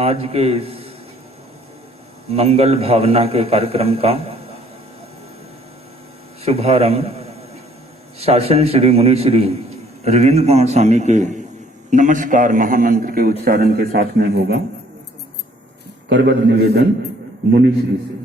आज के इस मंगल भावना के कार्यक्रम का शुभारंभ शासन श्री मुनि श्री रविंद्र कुमार स्वामी के नमस्कार महामंत्र के उच्चारण के साथ में होगा। करबद्ध निवेदन मुनि श्री से।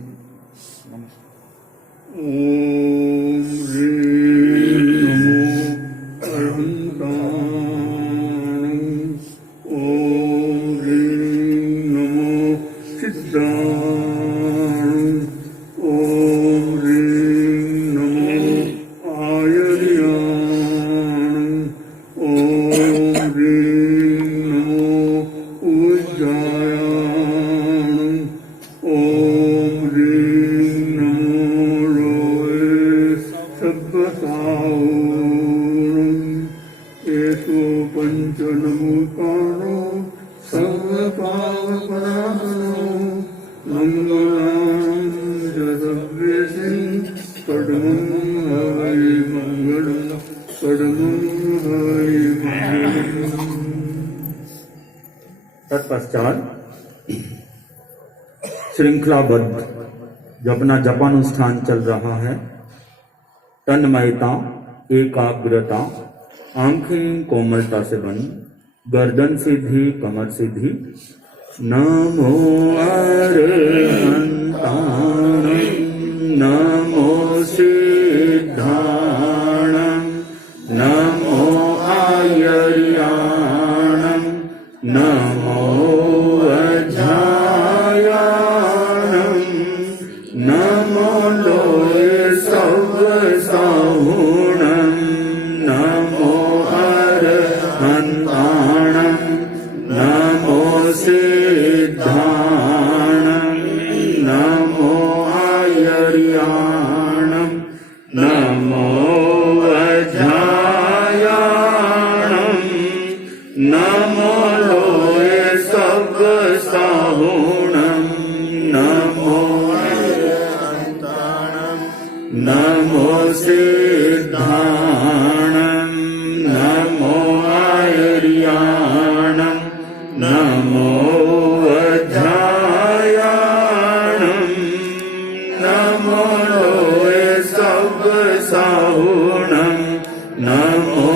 तत्पश्चात श्रृंखलाबद्ध जो अपना जपानुष्ठान चल रहा है, तन्मयता, एकाग्रता, आंखें कोमलता से बनी, गर्दन सीधी, कमर सीधी। नमो अरहंताणं, नमो सिद्धाणं, नमो आयर्याणं, नमो अजायाणं, नमो लोय सब साहुणं, नमो अरहंताणं, नमो सिद्धाणं, नमो आयर्याणं, नमो अजायाणं, नमो लोय सब साहुणं, नमो अरहंताणं, नमो सिद्धाणं, नमो आयर्याणं, नमो अजायाणं, नमो लोय सब साहुणं, नमो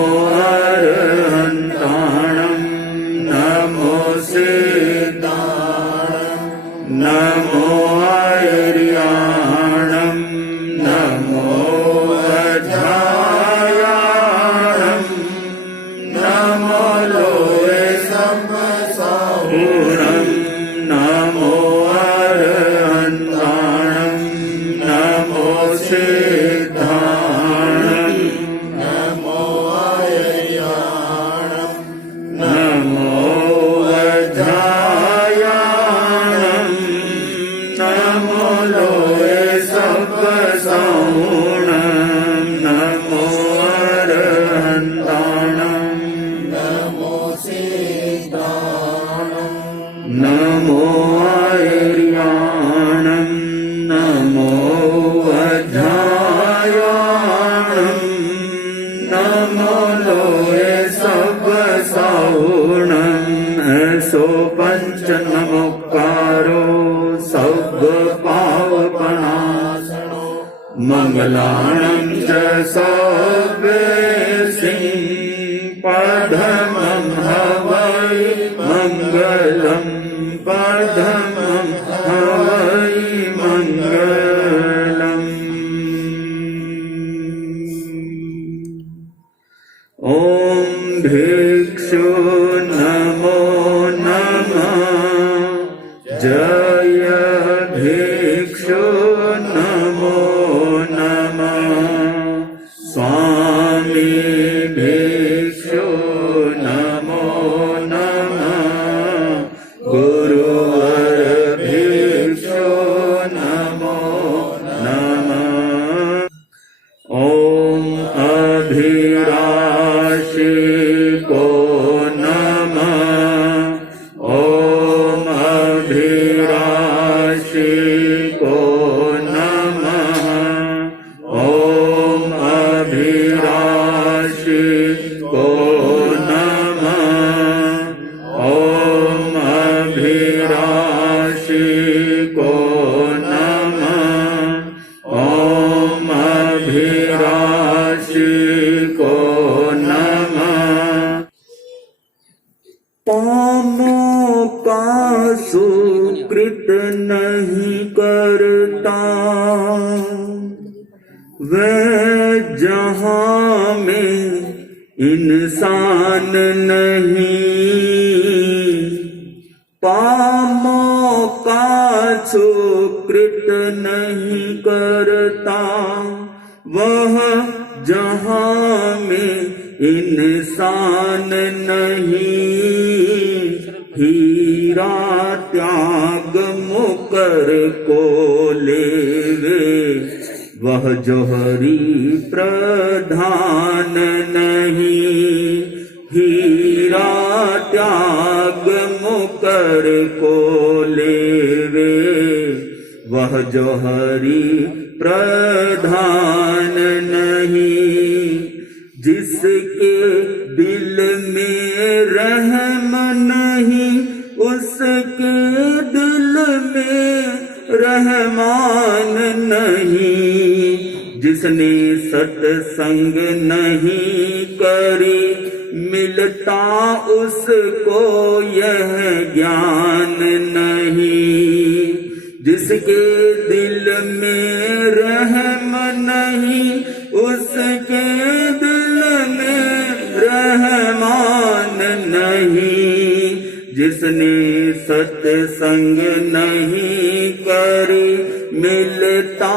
अरहंताणं, नमो सिद्धाणं, नमो आयर्याणं, नमो अजायाणं, नमो लोय सब साहुणं, नमो अरहंताणं, नमो सिद्धाणं, नमो आयर्याणं, नमो अजायाणं, नमो लोय सब साहुणं, नमो अरहंताणं, नमो सिद्धाणं, नमो आयर्याणं, नमो अजायाणं, नमो लोय सब साहुणं। ऐसो पंच नमोकारो सब पावपनाशनो, मंगलाणं च सर्वेसिं पदमं हवै मंगलं, पदमं हवै मंगलम्। ॐ भिक्षु नमो नमः, जय भिक्षु नमो नमः, स्वामी भिक्षु नमो नमः, गुरुवर भिक्षु नमो नमः। ॐ अभिराशि को नमः, ॐ अभिराशि को नमः, ॐ अभिराशि को नमः, ॐ अभिराशि इंसान नहीं, पामों का सुकृत नहीं करता, वह जहां में इंसान नहीं। हीरा त्याग मुकर को लेवे, वह जोहरी प्रधान नहीं। हीरा त्याग मुकर को लेवे, वह जोहरी प्रधान नहीं। जिसके दिल में रहम नहीं, उसके दिल में रहमान नहीं। जिसने सत्संग नहीं करी, मिलता उसको यह ज्ञान नहीं। जिसके दिल में रहम नहीं, उसके दिल में रहमान नहीं। जिसने सत्संग नहीं करी, मिलता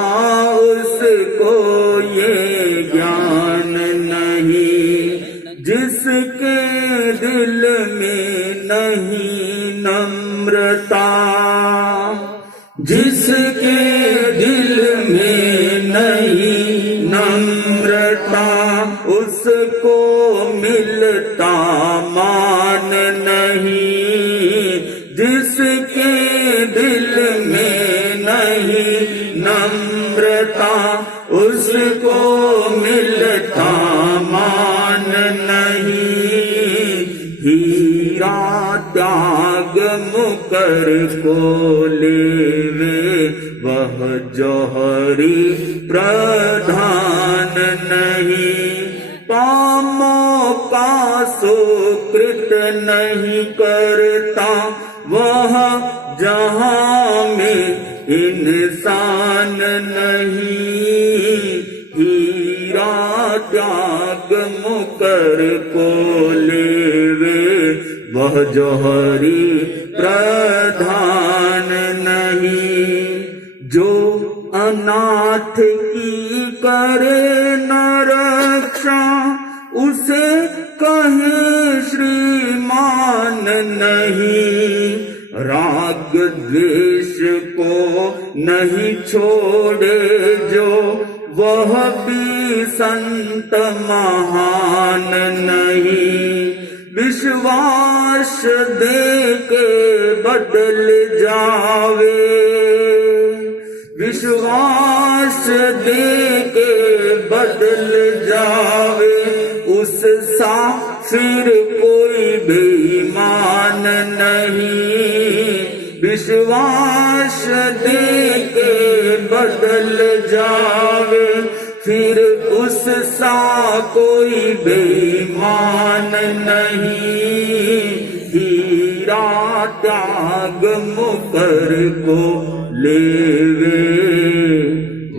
उसको ये ज्ञान नहीं। जिसके दिल में नहीं नम्रता, जिसके दिल में नहीं नम्रता, उसको मिलता मान नहीं। जिसके दिल में नहीं नम्रता, उसको मिलता मान नहीं। हीरा त्याग मुकर को लेवे, वह जोहरी प्रधान नहीं। पामों का सुकृत नहीं करता, वह जहां में इंसान नहीं। हीरा त्याग मुकर को लेवे, वह जोहरी प्रधान नहीं। जो अनाथ की करे न रक्षा, उसे कहे श्रीमान नहीं। राग द्वेष को नहीं छोड़े जो, वह भी संत महान नहीं। विश्वास दे के बदल जावे, विश्वास दे के बदल जावे, उस सा फिर कोई बेईमान नहीं। विश्वास दे के बदल जावे, फिर उस सा कोई बेईमान नहीं। हीरा त्याग मुकर को लेवे,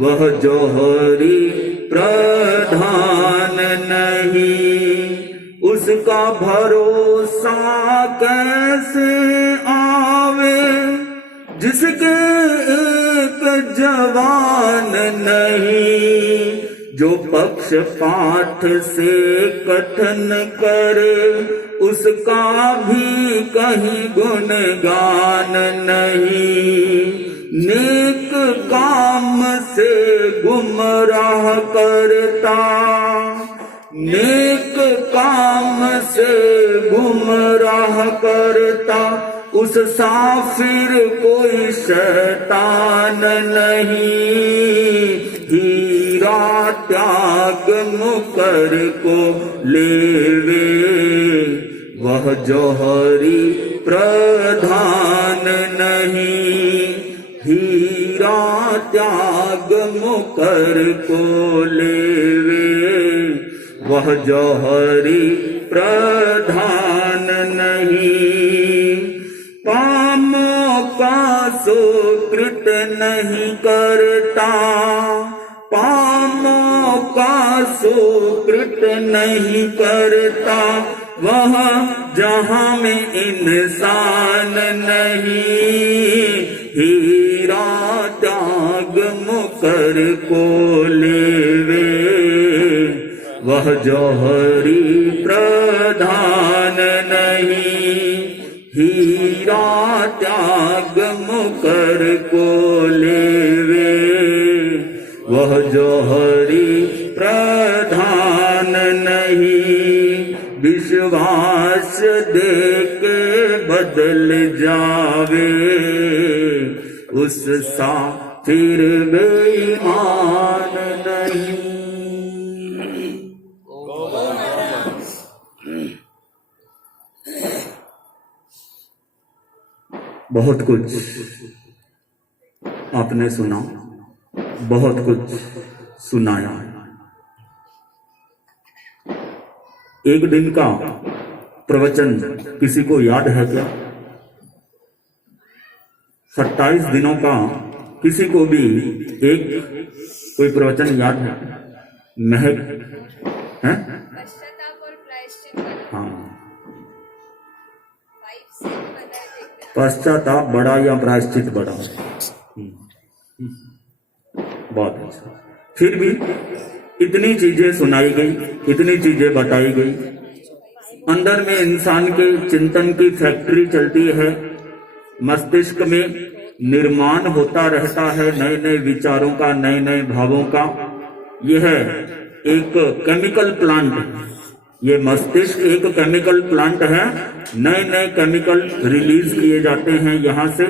वह जोहरी प्रधान नहीं। उसका भरोसा कैसे आवे, जिसके एक जवान नहीं। जो पक्षपात से कथन करे, उसका भी कहीं गुणगान नहीं। नेक काम से गुमराह करता, नेक काम से गुमराह करता, उस सा फिर कोई शैतान नहीं। हीरा त्याग मुकर को लेवे, वह जोहरी प्रधान नहीं। हीरा त्याग मुकर को लेवे, वह जोहरी प्रधान नहीं। पामों का सुकृत नहीं करता, पामों का का सुकृत नहीं करता, वह जहां में इंसान नहीं। हीरा त्याग मुकर को लेवे, वह जौहरी प्रधान नहीं। हीरा त्याग मुकर को लेवे, वह जौहरी प्रधान नहीं। विश्वास दे के बदल जावे, उस सा फिर बेईमान नहीं। बहुत कुछ आपने सुना, बहुत कुछ सुनाया। एक दिन का प्रवचन किसी को याद है क्या? 27 दिनों का किसी को भी एक कोई प्रवचन याद है? महक है? पश्चाताप और प्रायश्चित बड़ा। हाँ, 5 से बताए देखते हैं। पश्चाताप बड़ा या प्रायश्चित बड़ा? बहुत अच्छा। फिर भी इतनी चीजें सुनाई गई, इतनी चीजें बताई गई। अंदर में इंसान के चिंतन की फैक्ट्री चलती है, मस्तिष्क में निर्माण होता रहता है नए नए विचारों का, नए नए भावों का। यह एक केमिकल प्लांट है, ये मस्तिष्क एक केमिकल प्लांट है। नए नए केमिकल रिलीज किए जाते हैं यहाँ से,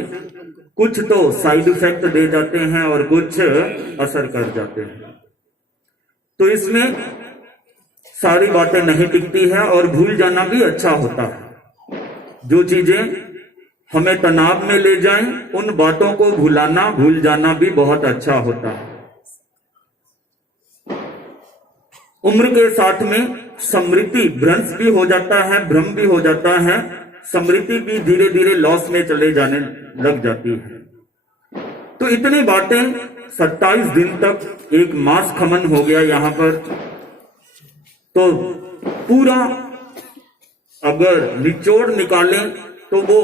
कुछ तो साइड इफेक्ट दे जाते हैं और कुछ असर कर जाते हैं। तो इसमें सारी बातें नहीं टिकती है और भूल जाना भी अच्छा होता है। जो चीजें हमें तनाव में ले जाएं, उन बातों को भूल जाना भी बहुत अच्छा होता है। उम्र के साथ में स्मृति भ्रंश भी हो जाता है, भ्रम भी हो जाता है, स्मृति भी धीरे धीरे लॉस में चले जाने लग जाती है। तो इतनी बातें 27 दिन तक एक मास खमन हो गया यहाँ पर। तो पूरा अगर निचोड़ निकालें तो वो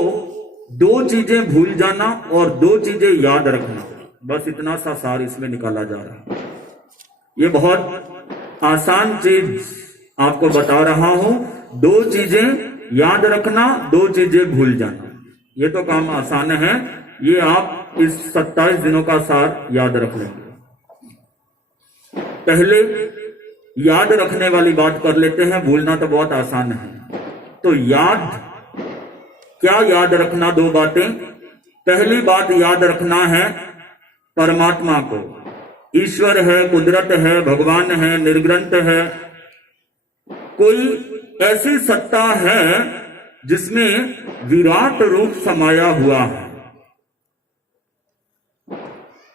2 चीजें भूल जाना और 2 चीजें याद रखना, बस इतना सा सार इसमें निकाला जा रहा है। ये बहुत आसान चीज आपको बता रहा हूं। 2 चीजें याद रखना, 2 चीजें भूल जाना, ये तो काम आसान है। ये आप इस 27 दिनों का सार याद रख लेंगे। पहले याद रखने वाली बात कर लेते हैं, भूलना तो बहुत आसान है। तो क्या याद रखना? 2 बातें। पहली बात याद रखना है परमात्मा को। ईश्वर है, कुदरत है, भगवान है, निर्ग्रंथ है, कोई ऐसी सत्ता है जिसमें विराट रूप समाया हुआ है।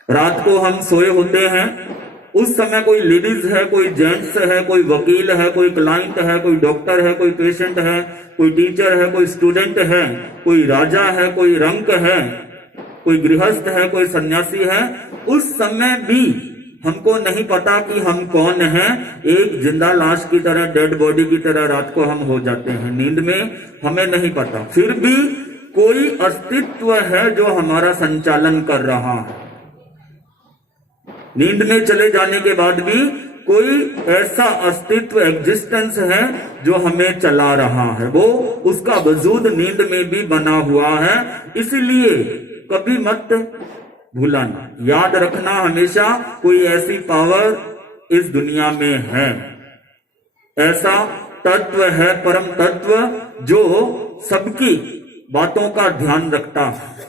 रात को हम सोए होते हैं, उस समय कोई लेडीज है, कोई जेंट्स है, कोई वकील है, कोई क्लाइंट है, कोई डॉक्टर है, कोई पेशेंट है, कोई टीचर है, कोई स्टूडेंट है, कोई राजा है, कोई रंक है, कोई गृहस्थ है, कोई सन्यासी है। उस समय भी हमको नहीं पता कि हम कौन हैं। एक जिंदा लाश की तरह, डेड बॉडी की तरह रात को हम हो जाते हैं नींद में, हमें नहीं पता। फिर भी कोई अस्तित्व है जो हमारा संचालन कर रहा है। नींद में चले जाने के बाद भी कोई ऐसा अस्तित्व, एग्जिस्टेंस है जो हमें चला रहा है, वो उसका वजूद नींद में भी बना हुआ है। इसलिए कभी मत भूलना, याद रखना हमेशा, कोई ऐसी पावर इस दुनिया में है, ऐसा तत्व है, परम तत्व, जो सबकी बातों का ध्यान रखता है।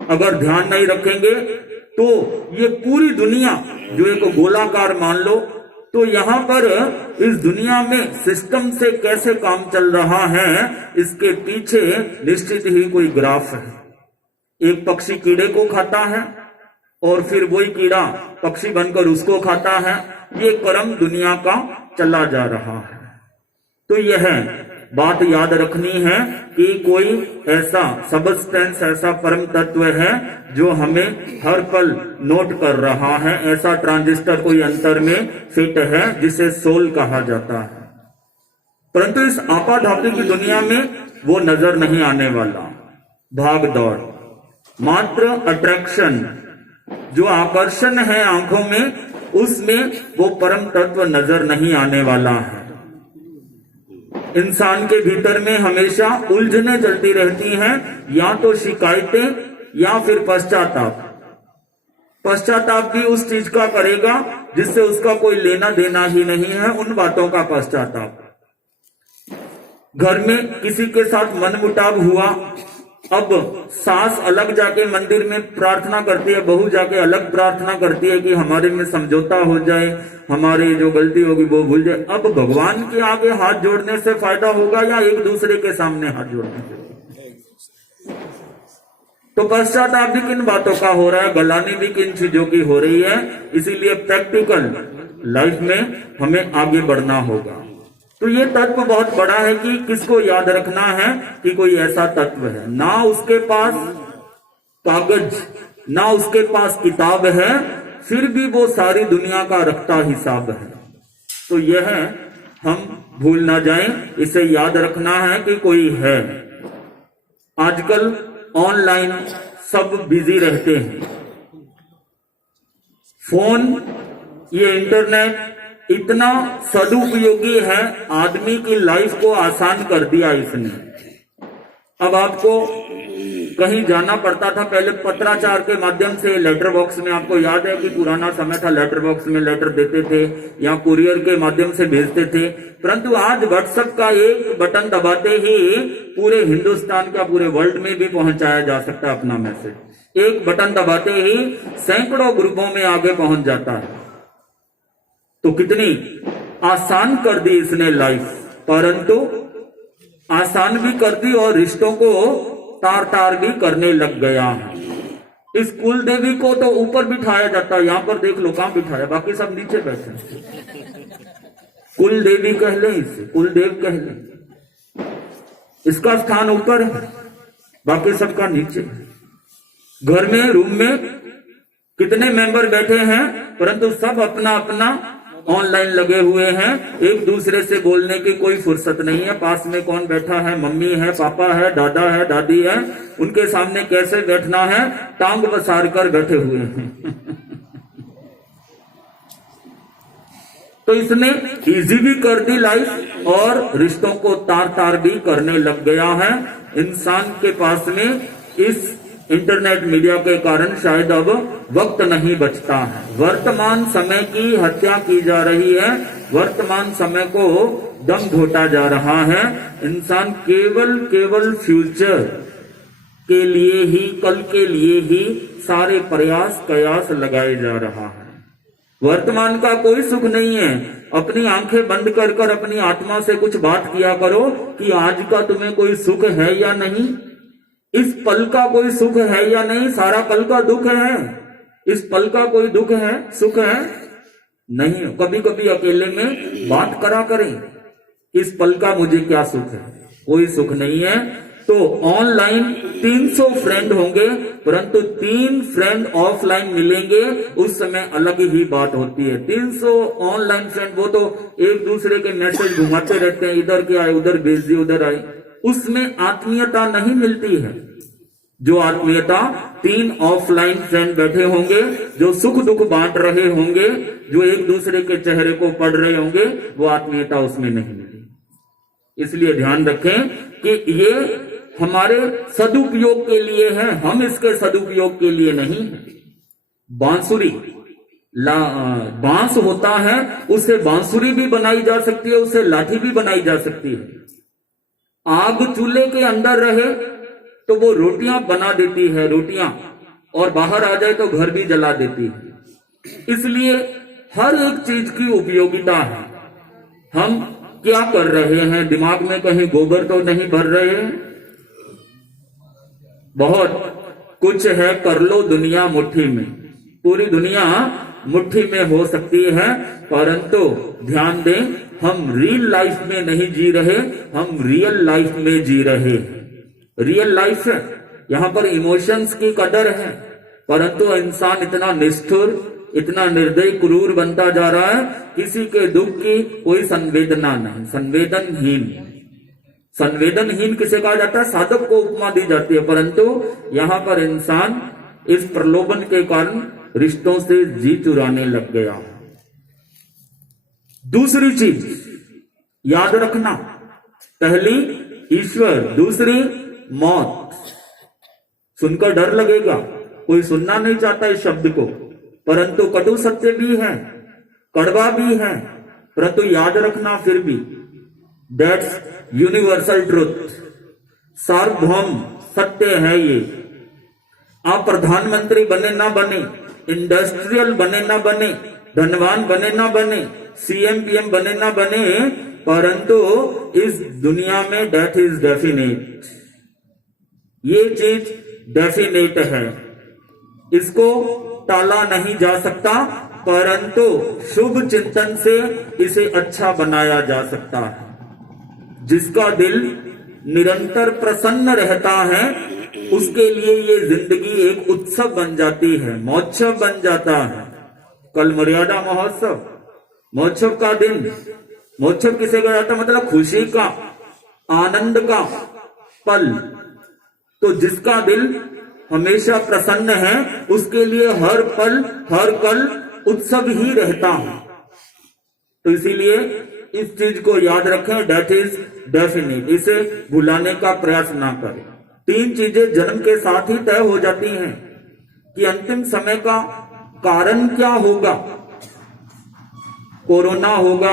अगर ध्यान नहीं रखेंगे तो ये पूरी दुनिया जो एक गोलाकार मान लो, तो यहाँ पर इस दुनिया में सिस्टम से कैसे काम चल रहा है, इसके पीछे निश्चित ही कोई ग्राफ है। एक पक्षी कीड़े को खाता है और फिर वही कीड़ा पक्षी बनकर उसको खाता है। ये क्रम दुनिया का चला जा रहा है। तो यह बात याद रखनी है कि कोई ऐसा सबस्टेंस, ऐसा परम तत्व है जो हमें हर पल नोट कर रहा है। ऐसा ट्रांजिस्टर कोई अंतर में फिट है जिसे सोल कहा जाता है। परंतु इस आपाधापी की दुनिया में वो नजर नहीं आने वाला। भाग दौड़, मात्र अट्रैक्शन, जो आकर्षण है आंखों में, उसमें वो परम तत्व नजर नहीं आने वाला है। इंसान के भीतर में हमेशा उलझने चलती रहती हैं, या तो शिकायतें या फिर पश्चाताप। पश्चाताप भी उस चीज का करेगा जिससे उसका कोई लेना देना ही नहीं है, उन बातों का पश्चाताप। घर में किसी के साथ मनमुटाव हुआ, अब सास अलग जाके मंदिर में प्रार्थना करती है, बहू जाके अलग प्रार्थना करती है कि हमारे में समझौता हो जाए, हमारी जो गलती होगी वो भूल जाए। अब भगवान के आगे हाथ जोड़ने से फायदा होगा या एक दूसरे के सामने हाथ जोड़ने से? तो पश्चाताप भी किन बातों का हो रहा है, गलानी भी किन चीजों की हो रही है। इसीलिए प्रैक्टिकल लाइफ में हमें आगे बढ़ना होगा। तो ये तत्व बहुत बड़ा है कि किसको याद रखना है कि कोई ऐसा तत्व है, ना उसके पास कागज, ना उसके पास किताब है, फिर भी वो सारी दुनिया का रखता हिसाब है। तो यह हम भूल ना जाएं, इसे याद रखना है कि कोई है। आजकल ऑनलाइन सब बिजी रहते हैं। फोन, ये इंटरनेट इतना सदुपयोगी है, आदमी की लाइफ को आसान कर दिया इसने। अब आपको कहीं जाना पड़ता था पहले पत्राचार के माध्यम से, लेटर बॉक्स में। आपको याद है कि पुराना समय था, लेटर बॉक्स में लेटर देते थे या कुरियर के माध्यम से भेजते थे। परंतु आज व्हाट्सएप का एक बटन दबाते ही पूरे हिंदुस्तान का, पूरे वर्ल्ड में भी पहुंचाया जा सकता है अपना मैसेज। एक बटन दबाते ही सैकड़ों ग्रुपों में आगे पहुंच जाता है। तो कितनी आसान कर दी इसने लाइफ, परंतु आसान भी कर दी और रिश्तों को तार तार भी करने लग गया है। इस कुल देवी को तो ऊपर बिठाया जाता है, यहां पर देख लो कहां बिठाया, बाकी सब नीचे बैठे। कुल देवी कह ले, इसे कुल देव कह ले, इसका स्थान ऊपर है, बाकी सबका नीचे। घर में, रूम में कितने मेंबर बैठे हैं, परंतु सब अपना अपना ऑनलाइन लगे हुए हैं। एक दूसरे से बोलने की कोई फुर्सत नहीं है। पास में कौन बैठा है, मम्मी है, पापा है, दादा है, दादी है, उनके सामने कैसे बैठना है, टांग पसार कर बैठे हुए हैं। तो इसने इजी भी कर दी लाइफ और रिश्तों को तार तार भी करने लग गया है। इंसान के पास में इस इंटरनेट मीडिया के कारण शायद अब वक्त नहीं बचता है। वर्तमान समय की हत्या की जा रही है, वर्तमान समय को दम घोटा जा रहा है। इंसान केवल फ्यूचर के लिए ही, कल के लिए ही सारे प्रयास कयास लगाए जा रहा है। वर्तमान का कोई सुख नहीं है। अपनी आंखें बंद कर कर अपनी आत्मा से कुछ बात किया करो कि आज का तुम्हें कोई सुख है या नहीं, इस पल का कोई सुख है या नहीं। सारा कल का दुख है, इस पल का कोई दुख है, सुख है नहीं। कभी कभी अकेले में बात करा करें, इस पल का मुझे क्या सुख है, कोई सुख नहीं है। तो ऑनलाइन 300 फ्रेंड होंगे, परंतु 3 फ्रेंड ऑफलाइन मिलेंगे, उस समय अलग ही बात होती है। 300 ऑनलाइन फ्रेंड, वो तो एक दूसरे के मैसेज घुमाते रहते हैं, इधर के आए, उधर भेज दिए, उधर आए, उसमें आत्मीयता नहीं मिलती है। जो आत्मीयता 3 ऑफलाइन फ्रेंड बैठे होंगे, जो सुख दुख बांट रहे होंगे, जो एक दूसरे के चेहरे को पढ़ रहे होंगे, वो आत्मीयता उसमें नहीं मिली। इसलिए ध्यान रखें कि ये हमारे सदुपयोग के लिए है, हम इसके सदुपयोग के लिए नहीं। बांसुरी, बांस होता है, उससे बांसुरी भी बनाई जा सकती है, उससे लाठी भी बनाई जा सकती है। आग चूल्हे के अंदर रहे तो वो रोटियां बना देती है, रोटियां, और बाहर आ जाए तो घर भी जला देती है। इसलिए हर एक चीज की उपयोगिता है। हम क्या कर रहे हैं, दिमाग में कहीं गोबर तो नहीं भर रहे हैं। बहुत कुछ है, कर लो दुनिया मुट्ठी में, पूरी दुनिया मुट्ठी में हो सकती है, परंतु ध्यान दें हम रियल लाइफ में नहीं जी रहे, हम रियल लाइफ में जी रहे हैं। रियल लाइफ है, यहां पर इमोशंस की कदर है, परंतु इंसान इतना निष्ठुर, इतना निर्दयी, क्रूर बनता जा रहा है, किसी के दुख की कोई संवेदना नहीं, संवेदनहीन। संवेदनहीन किसे कहा जाता है? साधक को उपमा दी जाती है, परंतु यहां पर इंसान इस प्रलोभन के कारण रिश्तों से जी चुराने लग गया। दूसरी चीज याद रखना, पहली ईश्वर, दूसरी मौत। सुनकर डर लगेगा, कोई सुनना नहीं चाहता इस शब्द को, परंतु कटु सत्य भी है, कड़वा भी है, परंतु याद रखना फिर भी, दैट्स यूनिवर्सल ट्रुथ, सार्वभौम सत्य है ये। आप प्रधानमंत्री बने ना बने, इंडस्ट्रियल बने ना बने, धनवान बने ना बने, सीएम पीएम बने ना बने, परंतु इस दुनिया में डेथ इज डेफिनेट। ये चीज डेफिनेट है, इसको टाला नहीं जा सकता, परंतु शुभ चिंतन से इसे अच्छा बनाया जा सकता है। जिसका दिल निरंतर प्रसन्न रहता है, उसके लिए ये जिंदगी एक उत्सव बन जाती है, महोत्सव बन जाता है। कल मर्यादा महोत्सव, महोत्सव का दिन, महोत्सव किसे कहा जाता है? मतलब खुशी का, आनंद का पल। तो जिसका दिल हमेशा प्रसन्न है, उसके लिए हर पल हर कल उत्सव ही रहता है। तो इसीलिए इस चीज को याद रखें, डेथ इज डेफिनेट, इसे भुलाने का प्रयास ना करें। तीन चीजें जन्म के साथ ही तय हो जाती हैं कि अंतिम समय का कारण क्या होगा। कोरोना होगा,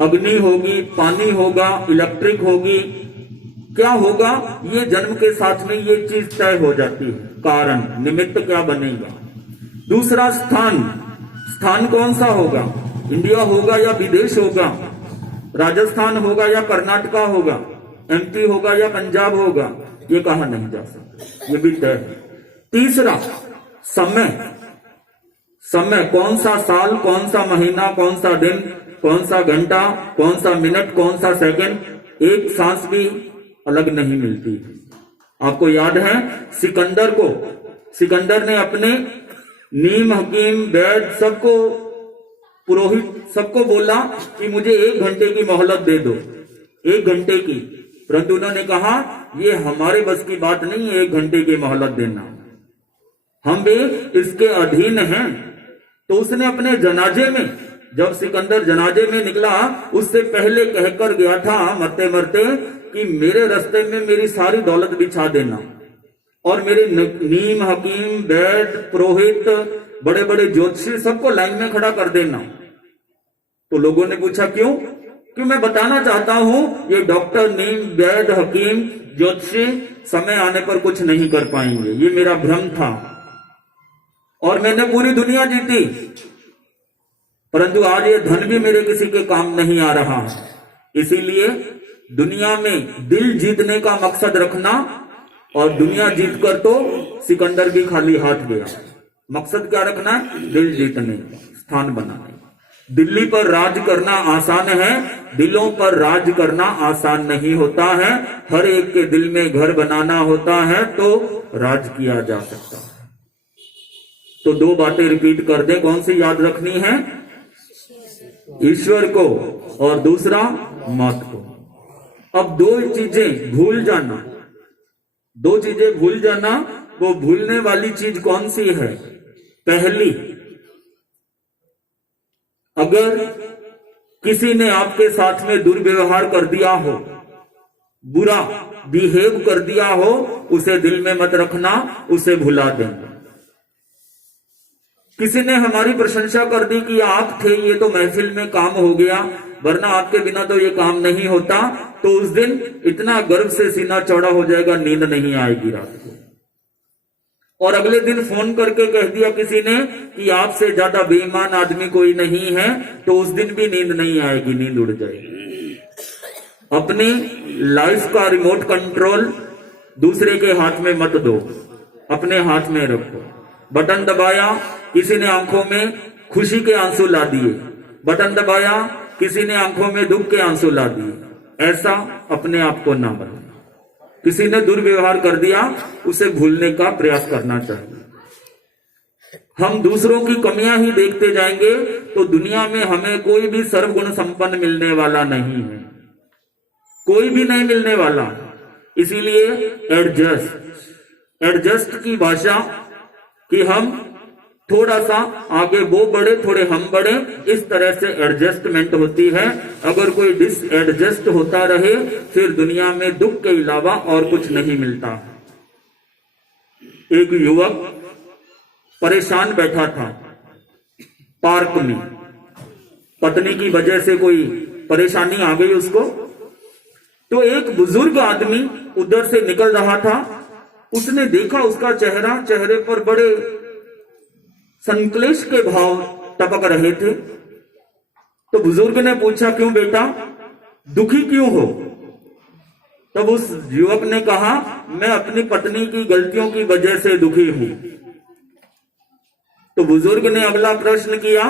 अग्नि होगी, पानी होगा, इलेक्ट्रिक होगी, क्या होगा, ये जन्म के साथ में ये चीज तय हो जाती है। कारण, निमित्त क्या बनेगा। दूसरा स्थान, स्थान कौन सा होगा, इंडिया होगा या विदेश होगा, राजस्थान होगा या कर्नाटका होगा, एमपी होगा या पंजाब होगा, ये कहा नहीं जा सकता, ये भी तय है। तीसरा समय, समय कौन सा साल, कौन सा महीना, कौन सा दिन, कौन सा घंटा, कौन सा मिनट, कौन सा सेकंड, एक सांस भी अलग नहीं मिलती। आपको याद है सिकंदर को, सिकंदर ने अपने नीम, हकीम, वैद सबको, पुरोहित सबको बोला कि मुझे 1 घंटे की मोहलत दे दो, 1 घंटे की, परंतु उन्होंने कहा ये हमारे बस की बात नहीं है 1 घंटे की मोहलत देना, हम भी इसके अधीन हैं। तो उसने अपने जनाजे में, जब सिकंदर जनाजे में निकला, उससे पहले कहकर गया था मरते मरते कि मेरे रास्ते में मेरी सारी दौलत बिछा देना और मेरे नीम, हकीम, वैद, पुरोहित, बड़े बड़े ज्योतिषी सबको लाइन में खड़ा कर देना। तो लोगों ने पूछा क्यों? कि मैं बताना चाहता हूं ये डॉक्टर, नीम, वैद, हकीम, ज्योतिषी समय आने पर कुछ नहीं कर पाएंगे, ये मेरा भ्रम था और मैंने पूरी दुनिया जीती, परंतु आज ये धन भी मेरे किसी के काम नहीं आ रहा है। इसीलिए दुनिया में दिल जीतने का मकसद रखना, और दुनिया जीतकर तो सिकंदर भी खाली हाथ गया। मकसद क्या रखना है? दिल जीतने, स्थान बनाने। दिल्ली पर राज करना आसान है, दिलों पर राज करना आसान नहीं होता है। हर एक के दिल में घर बनाना होता है तो राज किया जा सकता है। तो 2 बातें रिपीट कर दें, कौन सी याद रखनी है? ईश्वर को और दूसरा मौत को। अब 2 चीजें भूल जाना, 2 चीजें भूल जाना, वो भूलने वाली चीज कौन सी है? पहली, अगर किसी ने आपके साथ में दुर्व्यवहार कर दिया हो, बुरा बिहेव कर दिया हो, उसे दिल में मत रखना, उसे भुला देना। किसी ने हमारी प्रशंसा कर दी कि आप थे, ये तो महफिल में काम हो गया, वरना आपके बिना तो ये काम नहीं होता, तो उस दिन इतना गर्व से सीना चौड़ा हो जाएगा, नींद नहीं आएगी रात को। और अगले दिन फोन करके कह दिया किसी ने कि आपसे ज्यादा बेईमान आदमी कोई नहीं है, तो उस दिन भी नींद नहीं आएगी, नींद उड़ जाएगी। अपनी लाइफ का रिमोट कंट्रोल दूसरे के हाथ में मत दो, अपने हाथ में रखो। बटन दबाया, किसी ने आंखों में खुशी के आंसू ला दिए, बटन दबाया, किसी ने आंखों में दुख के आंसू ला दिए, ऐसा अपने आप को ना बनाए। किसी ने दुर्व्यवहार कर दिया, उसे भूलने का प्रयास करना चाहिए। हम दूसरों की कमियां ही देखते जाएंगे तो दुनिया में हमें कोई भी सर्वगुण संपन्न मिलने वाला नहीं है, कोई भी नहीं मिलने वाला। इसीलिए एडजस्ट की भाषा कि हम थोड़ा सा आगे वो बढ़े, थोड़े हम बढ़े, इस तरह से एडजस्टमेंट होती है। अगर कोई डिसएडजस्ट होता रहे फिर दुनिया में दुख के अलावा और कुछ नहीं मिलता। एक युवक परेशान बैठा था पार्क में, पत्नी की वजह से कोई परेशानी आ गई उसको, तो एक बुजुर्ग आदमी उधर से निकल रहा था। उसने देखा उसका चेहरे पर बड़े संक्लेश के भाव टपक रहे थे। तो बुजुर्ग ने पूछा, क्यों बेटा, दुखी क्यों हो? तब उस युवक ने कहा, मैं अपनी पत्नी की गलतियों की वजह से दुखी हूं। तो बुजुर्ग ने अगला प्रश्न किया,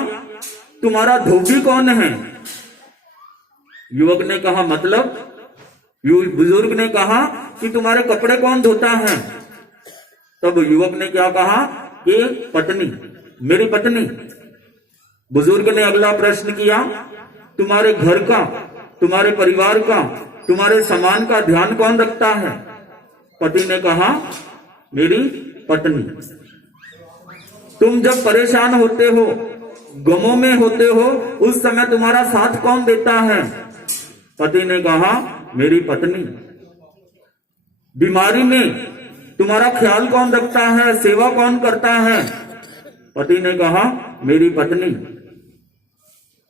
तुम्हारा धोबी कौन है? युवक ने कहा, मतलब? बुजुर्ग ने कहा कि तुम्हारे कपड़े कौन धोता है? तब युवक ने क्या कहा कि पत्नी, मेरी पत्नी। बुजुर्ग ने अगला प्रश्न किया, तुम्हारे घर का, तुम्हारे परिवार का, तुम्हारे सामान का ध्यान कौन रखता है? पति ने कहा, मेरी पत्नी। तुम जब परेशान होते हो, गमों में होते हो, उस समय तुम्हारा साथ कौन देता है? पति ने कहा, मेरी पत्नी। बीमारी में तुम्हारा ख्याल कौन रखता है, सेवा कौन करता है? पति ने कहा, मेरी पत्नी।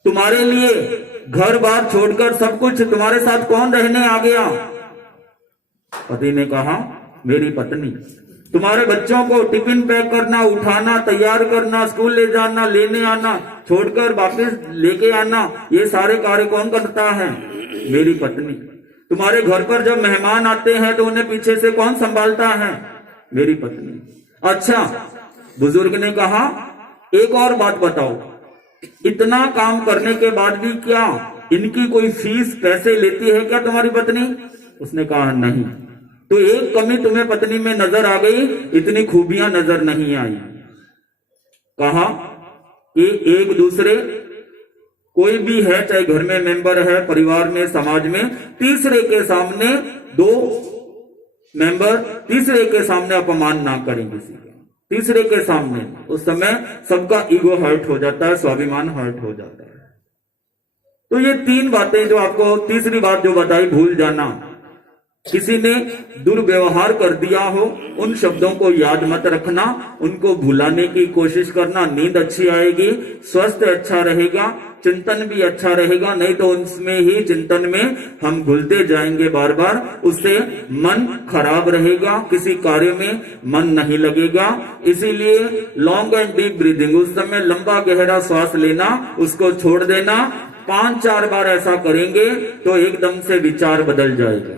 तुम्हारे लिए घर बार छोड़कर सब कुछ तुम्हारे साथ कौन रहने आ गया? पति ने कहा, मेरी पत्नी। तुम्हारे बच्चों को टिफिन पैक करना, उठाना, तैयार करना, स्कूल ले जाना, लेने आना, छोड़कर वापस लेके आना, ये सारे कार्य कौन करता है? मेरी पत्नी। तुम्हारे घर पर जब मेहमान आते हैं तो उन्हें पीछे से कौन संभालता है? मेरी पत्नी। अच्छा, बुजुर्ग ने कहा, एक और बात बताओ, इतना काम करने के बाद भी क्या इनकी कोई फीस पैसे लेती है क्या तुम्हारी पत्नी? उसने कहा, नहीं। तो एक कमी तुम्हें पत्नी में नजर आ गई, इतनी खूबियां नजर नहीं आई। कहा कि एक दूसरे, कोई भी है, चाहे घर में मेंबर है, परिवार में, समाज में, तीसरे के सामने, दो मेंबर तीसरे के सामने अपमान ना करें किसी का, तीसरे के सामने। उस समय सबका ईगो हर्ट हो जाता है, स्वाभिमान हर्ट हो जाता है। तो ये तीन बातें जो आपको, तीसरी बात जो बताई, भूल जाना। किसी ने दुर्व्यवहार कर दिया हो, उन शब्दों को याद मत रखना, उनको भुलाने की कोशिश करना। नींद अच्छी आएगी, स्वास्थ्य अच्छा रहेगा, चिंतन भी अच्छा रहेगा। नहीं तो उसमें ही, चिंतन में हम भूलते जाएंगे बार बार, उससे मन खराब रहेगा, किसी कार्य में मन नहीं लगेगा। इसीलिए लॉन्ग एंड डीप ब्रीदिंग, उस समय लंबा गहरा श्वास लेना, उसको छोड़ देना। 5-4 बार ऐसा करेंगे तो एकदम से विचार बदल जाएगा।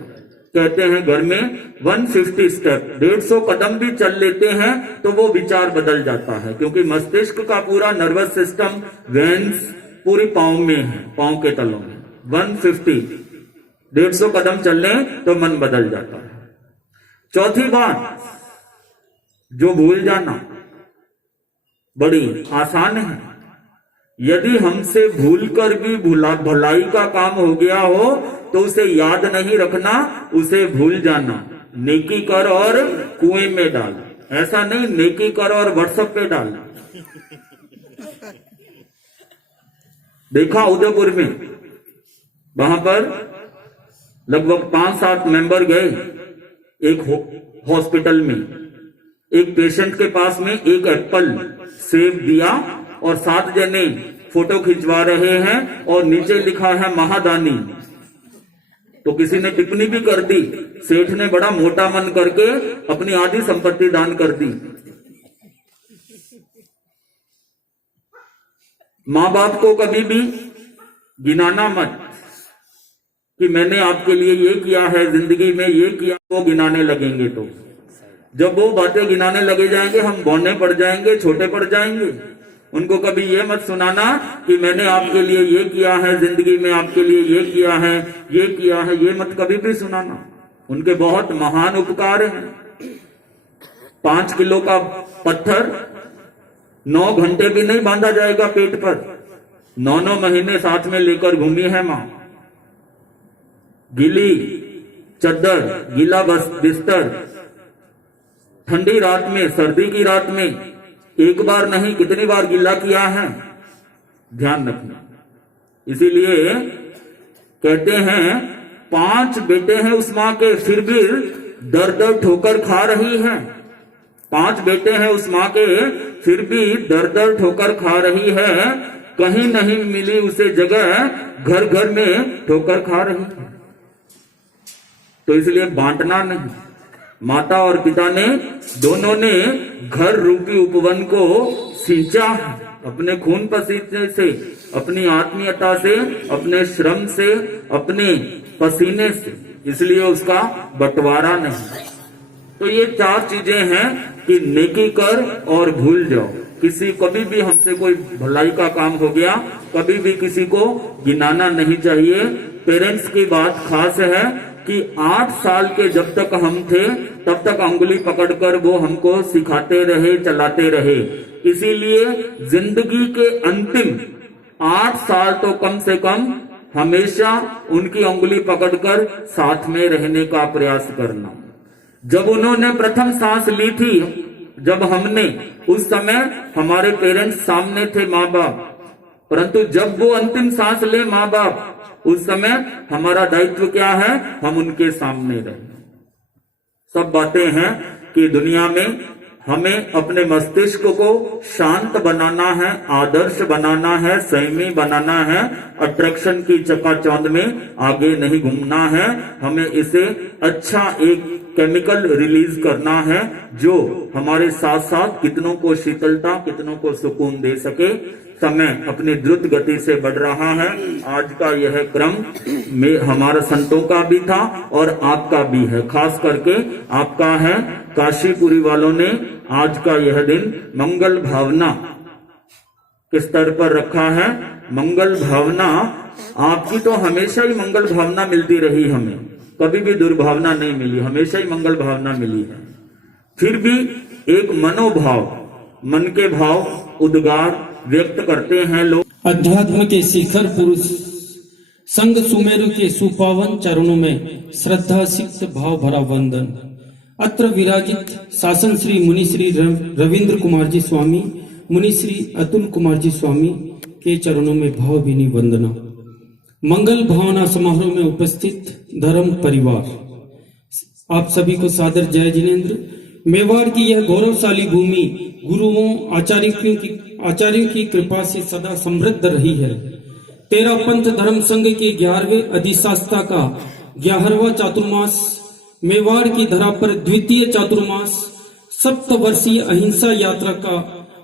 कहते हैं घर में 150 स्टेप, 150 कदम भी चल लेते हैं तो वो विचार बदल जाता है, क्योंकि मस्तिष्क का पूरा नर्वस सिस्टम, वेन्स पूरी पांव में है, पांव के तलों में। 150 कदम चल लें तो मन बदल जाता है। चौथी बात, जो भूल जाना बड़ी आसान है। यदि हमसे भूलकर भी भलाई का काम हो गया हो तो उसे याद नहीं रखना, उसे भूल जाना। नेकी कर और कुएं में डाल, ऐसा नहीं नेकी कर और व्हाट्सएप पे डाल। देखा उदयपुर में, वहां पर लगभग 5-7 मेंबर गए एक हॉस्पिटल में। एक पेशेंट के पास में एक एप्पल सेब दिया और 7 जने फोटो खिंचवा रहे हैं और नीचे लिखा है महादानी। तो किसी ने टिप्पणी भी कर दी, सेठ ने बड़ा मोटा मन करके अपनी आधी संपत्ति दान कर दी। मां बाप को कभी भी गिनाना मत कि मैंने आपके लिए ये किया है, जिंदगी में ये किया। वो गिनाने लगेंगे तो जब वो बातें गिनाने लगे जाएंगे, हम बौने पड़ जाएंगे, छोटे पड़ जाएंगे। उनको कभी ये मत सुनाना कि मैंने आपके लिए ये किया है, जिंदगी में आपके लिए ये किया है, ये किया है, ये मत कभी भी सुनाना। उनके बहुत महान उपकार हैं। 5 किलो का पत्थर 9 घंटे भी नहीं बांधा जाएगा पेट पर, 9 महीने साथ में लेकर घूमी है मां। गीली चद्दर, गीला बिस्तर, ठंडी रात में, सर्दी की रात में एक बार नहीं कितनी बार गीला किया है, ध्यान रखना। इसीलिए कहते हैं 5 बेटे हैं उस मां के, फिर भी दर दर ठोकर खा रही है। 5 बेटे हैं उस मां के, फिर भी दर दर ठोकर खा रही है। कहीं नहीं मिली उसे जगह, घर घर में ठोकर खा रही है। तो इसलिए बांटना नहीं। माता और पिता ने दोनों ने घर रूपी उपवन को सींचा है, अपने खून पसीने से, अपनी आत्मीयता से, अपने श्रम से, अपने पसीने से, इसलिए उसका बंटवारा नहीं। तो ये 4 चीजें हैं कि नेकी कर और भूल जाओ। किसी कभी भी हमसे कोई भलाई का काम हो गया, कभी भी किसी को गिनाना नहीं चाहिए। पेरेंट्स की बात खास है कि 8 साल के जब तक हम थे तब तक अंगुली पकड़कर वो हमको सिखाते रहे, चलाते रहे। इसीलिए जिंदगी के अंतिम 8 साल तो कम से कम हमेशा उनकी अंगुली पकड़कर साथ में रहने का प्रयास करना। जब उन्होंने प्रथम सांस ली थी, जब हमने, उस समय हमारे पेरेंट्स सामने थे, माँ बाप, परंतु जब वो अंतिम सांस ले माँ बाप, उस समय हमारा दायित्व क्या है, हम उनके सामने रहे। सब बातें हैं कि दुनिया में हमें अपने मस्तिष्क को शांत बनाना है, आदर्श बनाना है, संयमी बनाना है, अट्रैक्शन की चकाचौंध में आगे नहीं घूमना है। हमें इसे अच्छा एक केमिकल रिलीज करना है जो हमारे साथ साथ कितनों को शीतलता, कितनों को सुकून दे सके। समय अपनी द्रुत गति से बढ़ रहा है। आज का यह क्रम में हमारा संतों का भी था और आपका भी है, खास करके आपका है। काशीपुरी वालों ने आज का यह दिन मंगल भावना के स्तर पर रखा है। मंगल भावना आपकी तो हमेशा ही मंगल भावना मिलती रही, हमें कभी भी दुर्भावना नहीं मिली, हमेशा ही मंगल भावना मिली है। फिर भी एक मनोभाव, मन के भाव उद्गार व्यक्त करते हैं लोग। अध्यात्म के शिखर पुरुष संग सुमेरु के सुपावन चरणों में श्रद्धा सिक्त भाव भरा वंदन। अत्र विराजित शासन श्री मुनि श्री रविंद्र कुमार जी स्वामी, मुनि श्री अतुल कुमार जी स्वामी के चरणों में भावभीनी वंदना। मंगल भावना समारोह में उपस्थित धर्म परिवार, आप सभी को सादर जय जिनेन्द्र। मेवाड़ की यह गौरवशाली भूमि गुरुओं आचार्यों की कृपा से सदा समृद्ध रही है। 13 पंथ धर्म संघ के 11वें अधिशास्ता का 11वां चातुर्मास, मेवाड़ की धरा पर द्वितीय चातुर्मास, 7 वर्षीय अहिंसा यात्रा का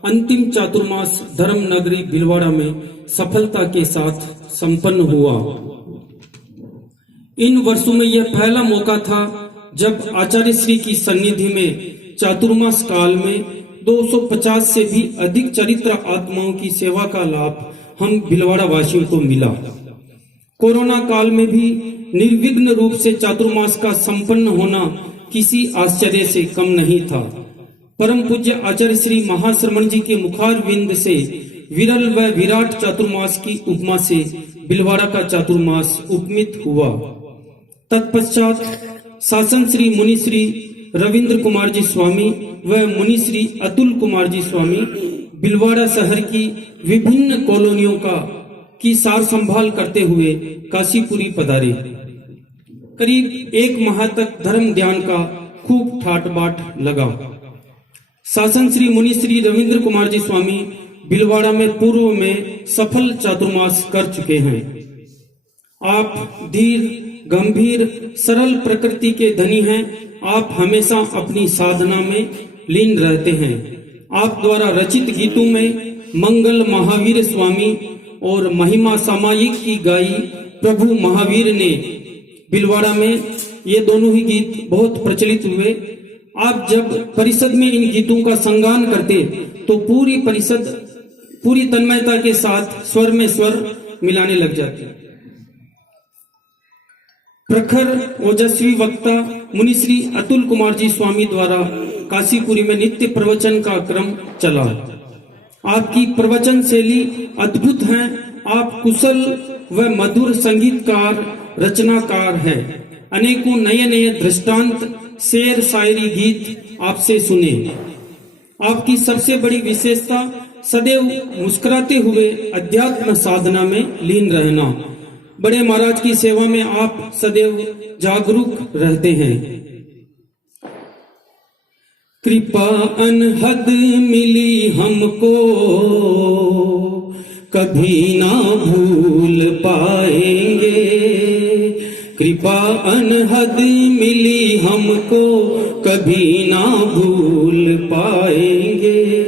अंतिम चातुर्मास धर्म नगरी भीलवाड़ा में सफलता के साथ संपन्न हुआ। इन वर्षों में यह पहला मौका था जब आचार्य श्री की सन्निधि में चातुर्मास काल में 250 से भी अधिक चरित्र आत्माओं की सेवा का लाभ हम भीलवाड़ा वासियों को मिला। कोरोना काल में भी निर्विघ्न रूप से चातुर्मास का संपन्न होना किसी आश्चर्य से कम नहीं था। परम पूज्य आचार्य श्री महाश्रमण जी के मुखारविंद से विरल व विराट चातुर्मास की उपमा से भीलवाड़ा का चातुर्मास उपमित हुआ। तत्पश्चात शासन श्री मुनि श्री रविंद्र कुमार जी स्वामी व मुनि श्री अतुल कुमार जी स्वामी भीलवाड़ा शहर की विभिन्न कॉलोनियों की सार संभाल करते हुए काशीपुरी पधारे। करीब 1 माह तक धर्म ध्यान का खूब ठाट बाट लगा। शासन श्री मुनि श्री रविंद्र कुमार जी स्वामी भीलवाड़ा में पूर्व में सफल चातुर्मास कर चुके हैं। आप धीर, गंभीर, सरल प्रकृति के धनी हैं। आप हमेशा अपनी साधना में लीन रहते हैं। आप द्वारा रचित गीतों में मंगल महावीर स्वामी और महिमा सामायिक की गाई प्रभु महावीर ने भीलवाड़ा में ये दोनों ही गीत बहुत प्रचलित हुए। आप जब परिषद में इन गीतों का संगान करते तो पूरी परिषद पूरी तन्मयता के साथ स्वर में स्वर मिलाने लग जाते हैं। प्रखर ओजस्वी वक्ता मुनिश्री अतुल कुमार जी स्वामी द्वारा काशीपुरी में नित्य प्रवचन का क्रम चला। आपकी प्रवचन शैली अद्भुत है। आप कुशल व मधुर संगीतकार रचनाकार है। अनेकों नए नए दृष्टांत शेर शायरी गीत आपसे सुने। आपकी सबसे बड़ी विशेषता सदैव मुस्कुराते हुए अध्यात्म साधना में लीन रहना। बड़े महाराज की सेवा में आप सदैव जागरूक रहते हैं। कृपा अनहद मिली हमको, कभी ना भूल पाएंगे। कृपा अनहद मिली हमको, कभी ना भूल पाएंगे।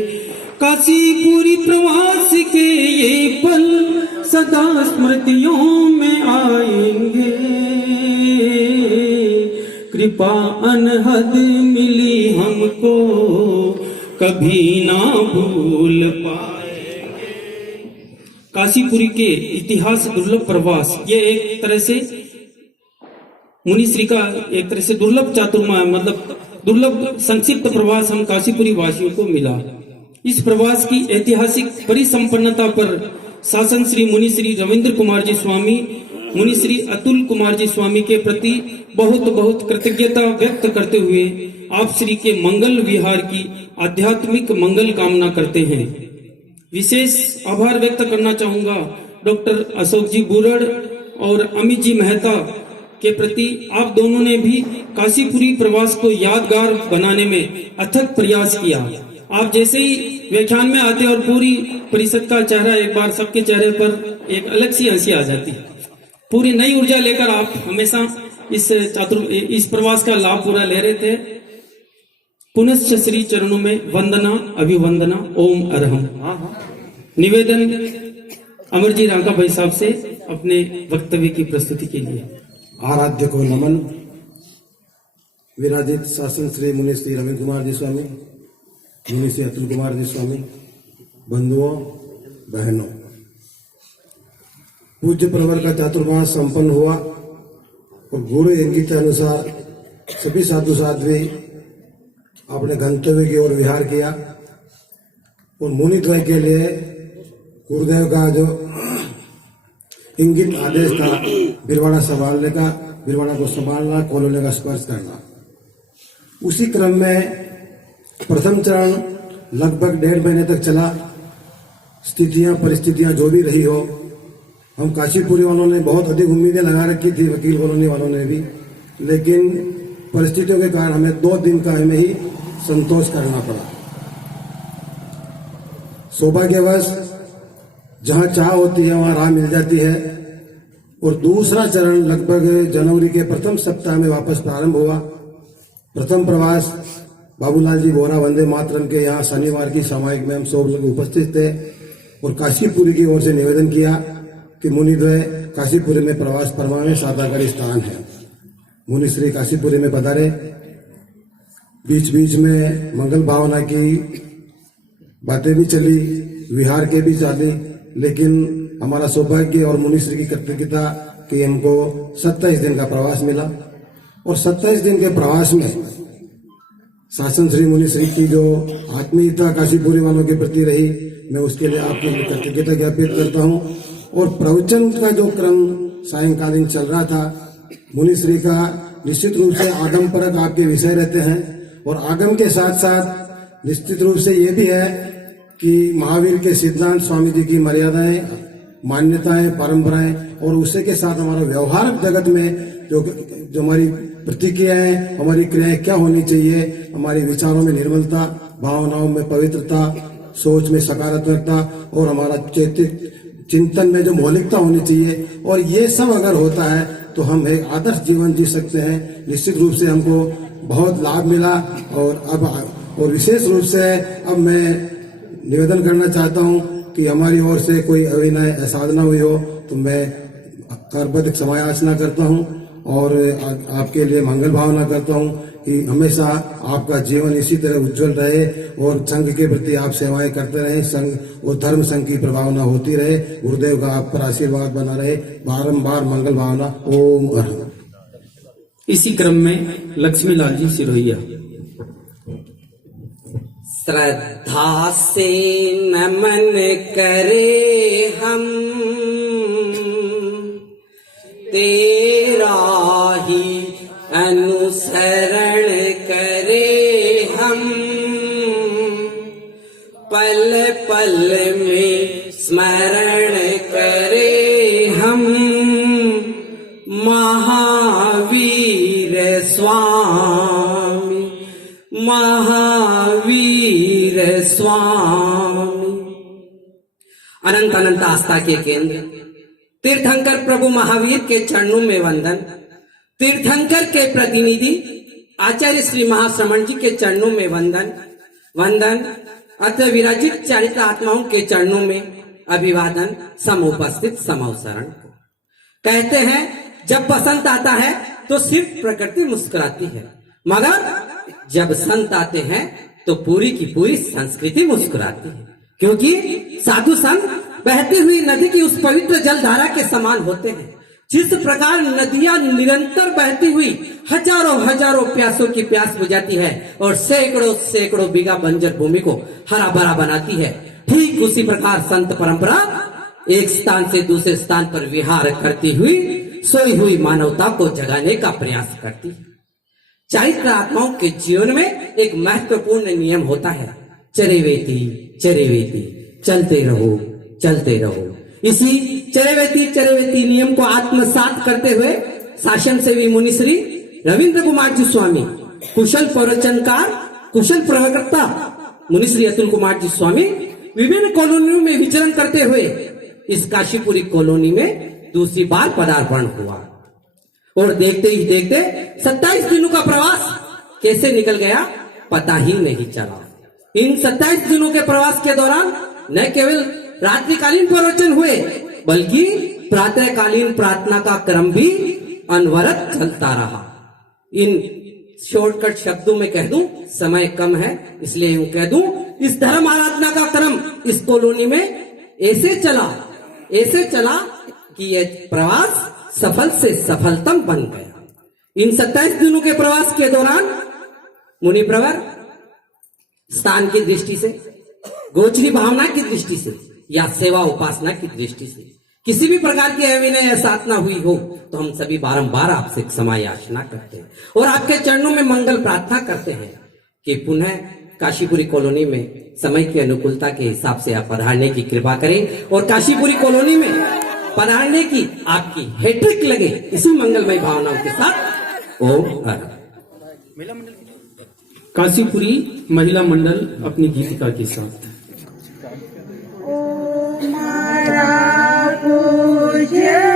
काशीपुरी प्रवास के ये पल सदा स्मृतियों में आएंगे। कृपा अनहद मिली हमको, कभी ना भूल पाएंगे। काशीपुरी के इतिहास दुर्लभ प्रवास, ये एक तरह से मुनिश्री का एक तरह से दुर्लभ चातुर्मा, मतलब दुर्लभ संक्षिप्त प्रवास हम काशीपुरी वासियों को मिला। इस प्रवास की ऐतिहासिक परिसंपन्नता पर शासन श्री मुनिश्री रविंद्र कुमार जी स्वामी, मुनिश्री अतुल कुमार जी स्वामी के प्रति बहुत बहुत कृतज्ञता व्यक्त करते हुए आप श्री के मंगल विहार की आध्यात्मिक मंगल कामना करते हैं। विशेष आभार व्यक्त करना चाहूंगा डॉक्टर अशोक जी बुरड़ और अमित जी मेहता के प्रति। आप दोनों ने भी काशीपुरी प्रवास को यादगार बनाने में अथक प्रयास किया। आप जैसे ही व्याख्यान में आते और पूरी परिषद का चेहरा एक बार सबके चेहरे पर एक अलग सी हंसी आ जाती। पूरी नई ऊर्जा लेकर आप हमेशा इस प्रवास का लाभ पूरा ले रहे थे। पुनश्च श्री चरणों में वंदना अभिवंदना ओम अरहम। निवेदन अमरजी रांका भाई साहब से अपने वक्तव्य की प्रस्तुति के लिए। आराध्य को नमन। विराजित शासन श्री मुनिश्री रविंद्र कुमार जी स्वामी, मुनिश्री अतुल कुमार जी स्वामी, बंधुओं बहनों, पूज्य प्रवर का चातुर्मास संपन्न हुआ और गुरु इंगित अनुसार सभी साधु साध्वी अपने गंतव्य की ओर विहार किया। और मुनिद्वय के लिए गुरुदेव का जो इंगित आदेश था बिरवाड़ा संभालने का, बिरवाड़ा को संभालना, कॉलोनी का स्पर्श करना। उसी क्रम में प्रथम चरण लगभग 1.5 महीने तक चला। स्थितियां परिस्थितियां जो भी रही हो, हम काशीपुरी वालों ने बहुत अधिक उम्मीदें लगा रखी थी, वकील कॉलोनी वालों ने भी, लेकिन परिस्थितियों के कारण हमें 2 दिन का हमें ही संतोष करना पड़ा। सौभाग्यवश जहां चाह होती है वहां राह मिल जाती है। और दूसरा चरण लगभग जनवरी के प्रथम सप्ताह में वापस प्रारंभ हुआ। प्रथम प्रवास बाबूलाल जी बोरा वंदे मातरम के यहाँ शनिवार की सामायिक में हम सब लोग उपस्थित थे और काशीपुरी की ओर से निवेदन किया कि मुनिद्वय काशीपुरी में प्रवास परमाने साधाकारी स्थान है, मुनिश्री काशीपुरी में पधारे। बीच बीच में मंगल भावना की बातें भी चली, विहार के भी चली, लेकिन हमारा सौभाग्य और मुनिश्री की कृतज्ञता कि हमको 27 दिन का प्रवास मिला। और 27 दिन के प्रवास में शासन श्री मुनिश्री की जो आत्मीयता काशीपुरी वालों के प्रति रही, मैं उसके लिए आपकी कृतज्ञता ज्ञापित करता हूं। और प्रवचन का जो क्रम सायंकालीन चल रहा था, मुनिश्री का निश्चित रूप से आगम परक आपके विषय रहते हैं और आगम के साथ साथ निश्चित रूप से ये भी है कि महावीर के सिद्धांत, स्वामी जी की मर्यादाएं, मान्यताएं, परंपराएं और उसी के साथ हमारा व्यवहारिक जगत में जो हमारी प्रतिक्रियाएं, हमारी क्रियाएं क्या होनी चाहिए, हमारे विचारों में निर्मलता, भावनाओं में पवित्रता, सोच में सकारात्मकता और हमारा चिंतन में जो मौलिकता होनी चाहिए, और ये सब अगर होता है तो हम एक आदर्श जीवन जी सकते हैं। निश्चित रूप से हमको बहुत लाभ मिला। और विशेष रूप से अब मैं निवेदन करना चाहता हूं कि हमारी ओर से कोई अविनय असाधना हुई हो तो मैं करबद्ध क्षमा याचना करता हूं और आपके लिए मंगल भावना करता हूं कि हमेशा आपका जीवन इसी तरह उज्जवल रहे और संघ के प्रति आप सेवाएं करते रहे, संघ और धर्म संघ की प्रभावना होती रहे। गुरुदेव का आप पर आशीर्वाद बना रहे। बारंबार मंगल भावना। ओम अरहम। इसी क्रम में लक्ष्मी लाल जी सिरोहिया। श्रद्धा से नमन करे हम, तेरा ही अनुसरण करे हम, पल पल में स्मरण करे हम, महावीर स्वामी, महावीर स्वामी। अनंत अनंत आस्था के केंद्र तीर्थंकर प्रभु महावीर के चरणों में वंदन। तीर्थंकर के प्रतिनिधि आचार्य श्री महाश्रमण जी के चरणों में वंदन। वंदन अत्र विराजित चारित्र आत्माओं के चरणों में अभिवादन। समुपस्थित समवसरण। कहते हैं जब बसंत आता है तो सिर्फ प्रकृति मुस्कुराती है, मगर जब संत आते हैं तो पूरी की पूरी संस्कृति मुस्कुराती है, क्योंकि साधु संत बहती हुई नदी की उस पवित्र जलधारा के समान होते हैं। जिस प्रकार नदियां निरंतर बहती हुई हजारों हजारों प्यासों की प्यास बुझाती है और सैकड़ों सैकड़ों बीघा बंजर भूमि को हरा भरा बनाती है, ठीक उसी प्रकार संत परंपरा एक स्थान से दूसरे स्थान पर विहार करती हुई सोई हुई मानवता को जगाने का प्रयास करती है। चारित्र आत्माओं के जीवन में एक महत्वपूर्ण नियम होता है, चरेवेति चरेवेति, चलते रहो चलते रहो। इसी चरेवेति नियम को आत्मसात करते हुए शासन सेवी मुनि श्री रविंद्र कुमार जी स्वामी, कुशल प्रवचनकार, कुशल प्रवक्ता मुनि श्री अतुल कुमार जी स्वामी विभिन्न कॉलोनियों में विचरण करते हुए इस काशीपुरी कॉलोनी में दूसरी बार पदार्पण हुआ और देखते ही देखते 27 दिनों का प्रवास कैसे निकल गया पता ही नहीं चला। इन 27 दिनों के प्रवास के दौरान न केवल रात्रिकालीन प्रवचन हुए बल्कि प्रातःकालीन प्रार्थना का क्रम भी अनवरत चलता रहा। इन शॉर्टकट शब्दों में कह दूं, समय कम है इसलिए यूं कह दूं, इस धर्म आराधना का क्रम इस कॉलोनी में ऐसे चला कि यह प्रवास सफल से सफलतम बन गया। इन 27 दिनों के प्रवास के दौरान मुनि प्रवर स्थान की दृष्टि से, गोचरी भावना की दृष्टि से या सेवा उपासना की दृष्टि से किसी भी प्रकार की अविनय या साधना हुई हो तो हम सभी बारंबार आपसे क्षमा याचना करते हैं और आपके चरणों में मंगल प्रार्थना करते हैं कि पुनः काशीपुरी कॉलोनी में समय की अनुकूलता के हिसाब से आप पधारने की कृपा करें और काशीपुरी कॉलोनी में पधारने की आपकी हैट्रिक लगे। इसी मंगलमय भावनाओं के साथ ओम अरहम। काशीपुरी महिला मंडल अपनी गीतिका के साथ। Yeah.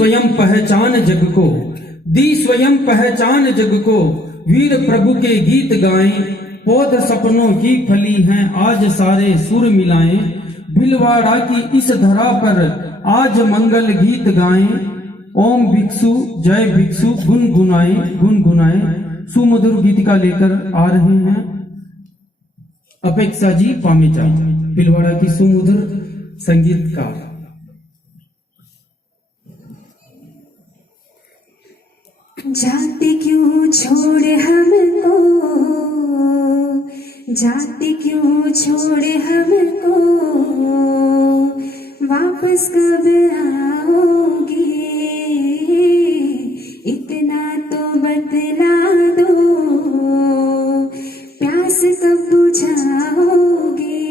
स्वयं पहचान जग को, दी स्वयं पहचान जग को, वीर प्रभु के गीत गाएं, पौध सपनों की फली हैं, आज सारे सुर मिलाएं, भिलवाड़ा की इस धरा पर आज मंगल गीत गाएं, ओम भिक्षु जय भिक्षु गुनगुनाएं। सुमधुर गीतिका लेकर आ रहे हैं अपेक्षा जी पामेचा, भिलवाड़ा की सुमधुर संगीतकार। जाते क्यों छोड़े हमको, जाते क्यों छोड़े हमको, वापस कब आओगे, इतना तो बतला दो, प्यास कब बुझाओगे,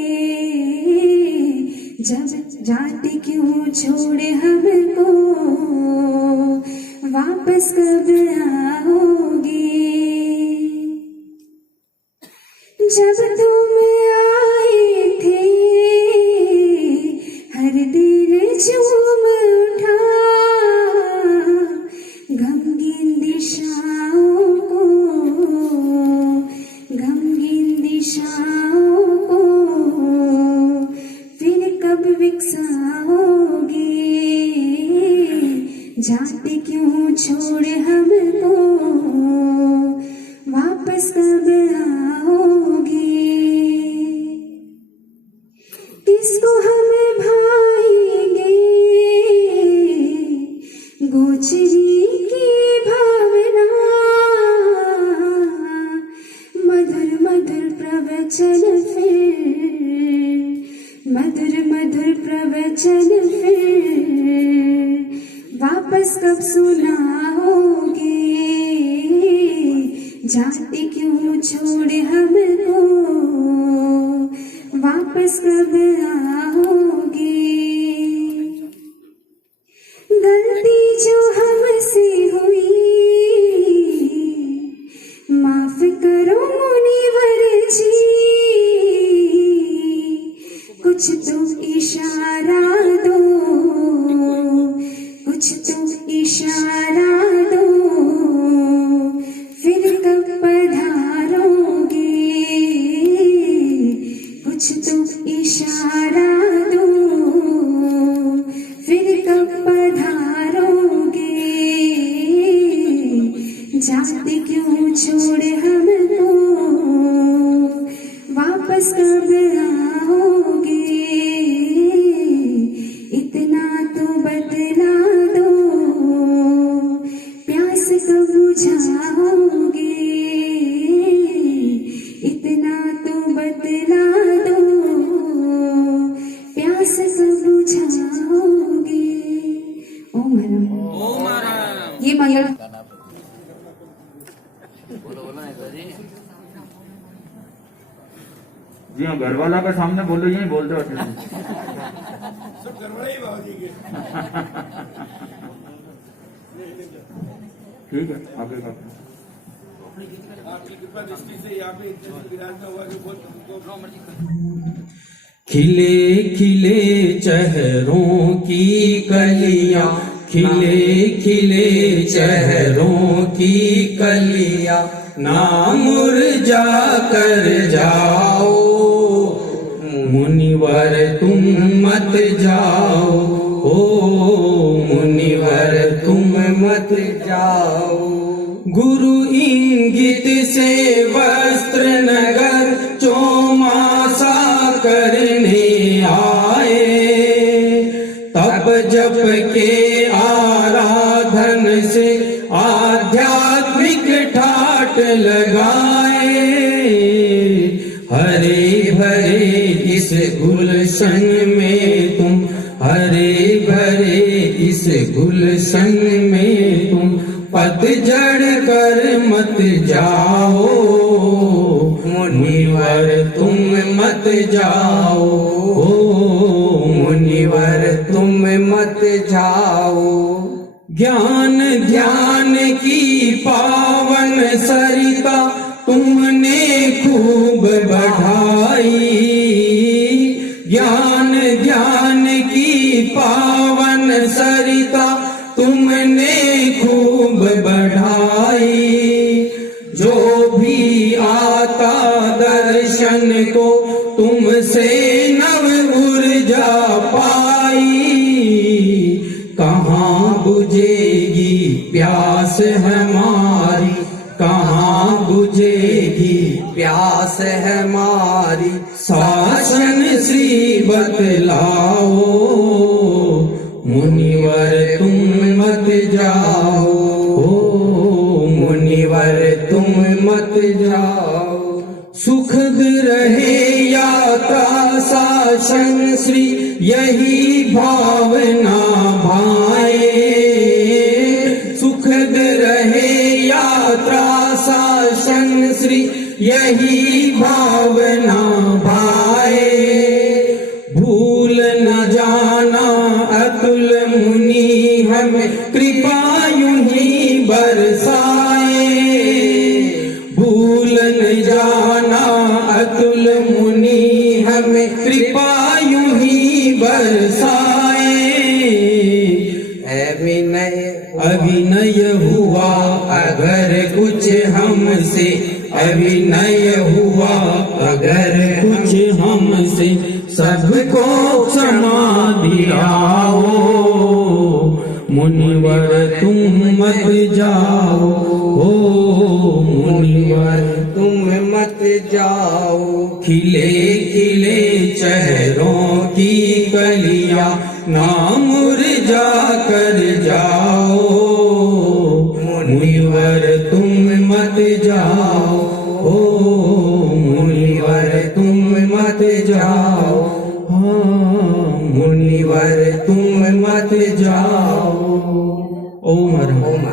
जब जाते क्यों छोड़े हमको, वापस कब आओगे, जब तुम आए थे हर दिल झूम उठा, गमगीन दिशाओं को, गमगीन दिशाओं को, फिर कब विकसाओगे, जाते क्यों छोड़े हमको, वापस कब आओगे, किसको हम भाएंगे, गोचरी की भावना, मधुर मधुर प्रवचन फिर, मधुर मधुर प्रवचन फिर, वापस कब सुनाओगे, जाते क्यों छोड़े हमको, वापस कब आओगे, गलती जो हमसे हुई माफ करो मुनिवर जी, कुछ तो इशारा दो, कुछ तो इशारा दो, फिर कब पधारोगे, कुछ तो इशारा दो, फिर कब पधारोगे, जाते क्यों छोड़े हमको, वापस कब आओगे, इतना तो बतला दो, प्यास कब बुझाओगे, इतना तो बतला दो, प्यास कब बुझाओगे। ओम हरम। ये मंगल जी हाँ, घरवाला के सामने बोलो, यही बोलते होते हैं। ठीक है, आगे का खिले खिले चेहरों की कलियां, खिले खिले चेहरों की कलियां, ना मुरझा कर जाओ, मुनिवर तुम मत जाओ, ओ मुनिवर तुम मत जाओ। गुरु इंगित से वस्त्र नगर चौमासा करने आए, तब जप के आराधन से आध्यात्मिक ठाट लगाए। हरे भरे इस गुलशन में तुम, हरे भरे इस गुलशन में तुम, पतझड़ कर मत जाओ, मुनिवर तुम मत जाओ, ओ मुनिवर तुम मत जाओ। ज्ञान ध्यान की पावन सरिता तुमने खूब बढ़ाई, ज्ञान ध्यान की पावन सरिता तुम कहाँ बुझेगी प्यास है हमारी शासन श्री बतलाओ, मुनिवर तुम मत जाओ, मुनिवर तुम मत जाओ। सुखद रहे यात्रा शासन श्री यही भावना भाए, सुखद रहे यात्रा शासन श्री यही भावना भाए। भूल न जाना अतुल मुनि हमें कृपा यूं ही बरसाए, भूल न जाना अतुल मुनि हमें कृपा यूं ही बरसाए। अभिनय हुआ अगर कुछ हमसे, अभिनय हुआ अगर कुछ हमसे, सबको क्षमा दिलाओ, मुनिवर तुम मत जाओ, ओ मुनिवर तुम मत जाओ। खिले खिले चेहरों की कलियां ना मुरझा कर जाओ, मुनिवर तुम मत जाओ, ओ मुनिवर तुम मत जाओ, हाँ मुनिवर तुम मत जाओ। ओम ओम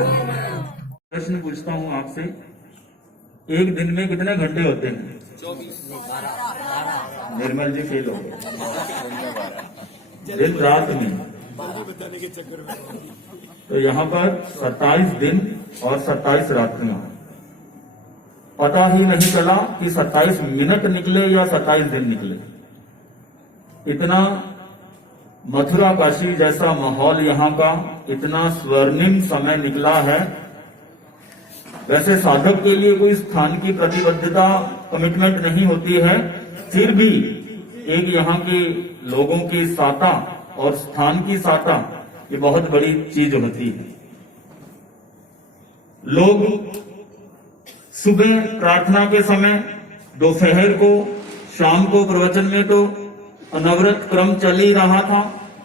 प्रश्न पूछता हूँ आपसे, एक दिन में कितने घंटे होते हैं? 24। निर्मल जी फेल हो गए। दिन रात में तो यहाँ पर 27 दिन और 27 रात्रियां, पता ही नहीं चला कि 27 मिनट निकले या 27 दिन निकले। इतना मथुरा काशी जैसा माहौल यहाँ का, इतना स्वर्णिम समय निकला है। वैसे साधक के लिए कोई स्थान की प्रतिबद्धता, कमिटमेंट नहीं होती है, फिर भी एक यहाँ के लोगों की साता और स्थान की साता, ये बहुत बड़ी चीज होती है। लोग सुबह प्रार्थना के समय, दोपहर को, शाम को प्रवचन में तो अनवरत क्रम चल ही रहा था।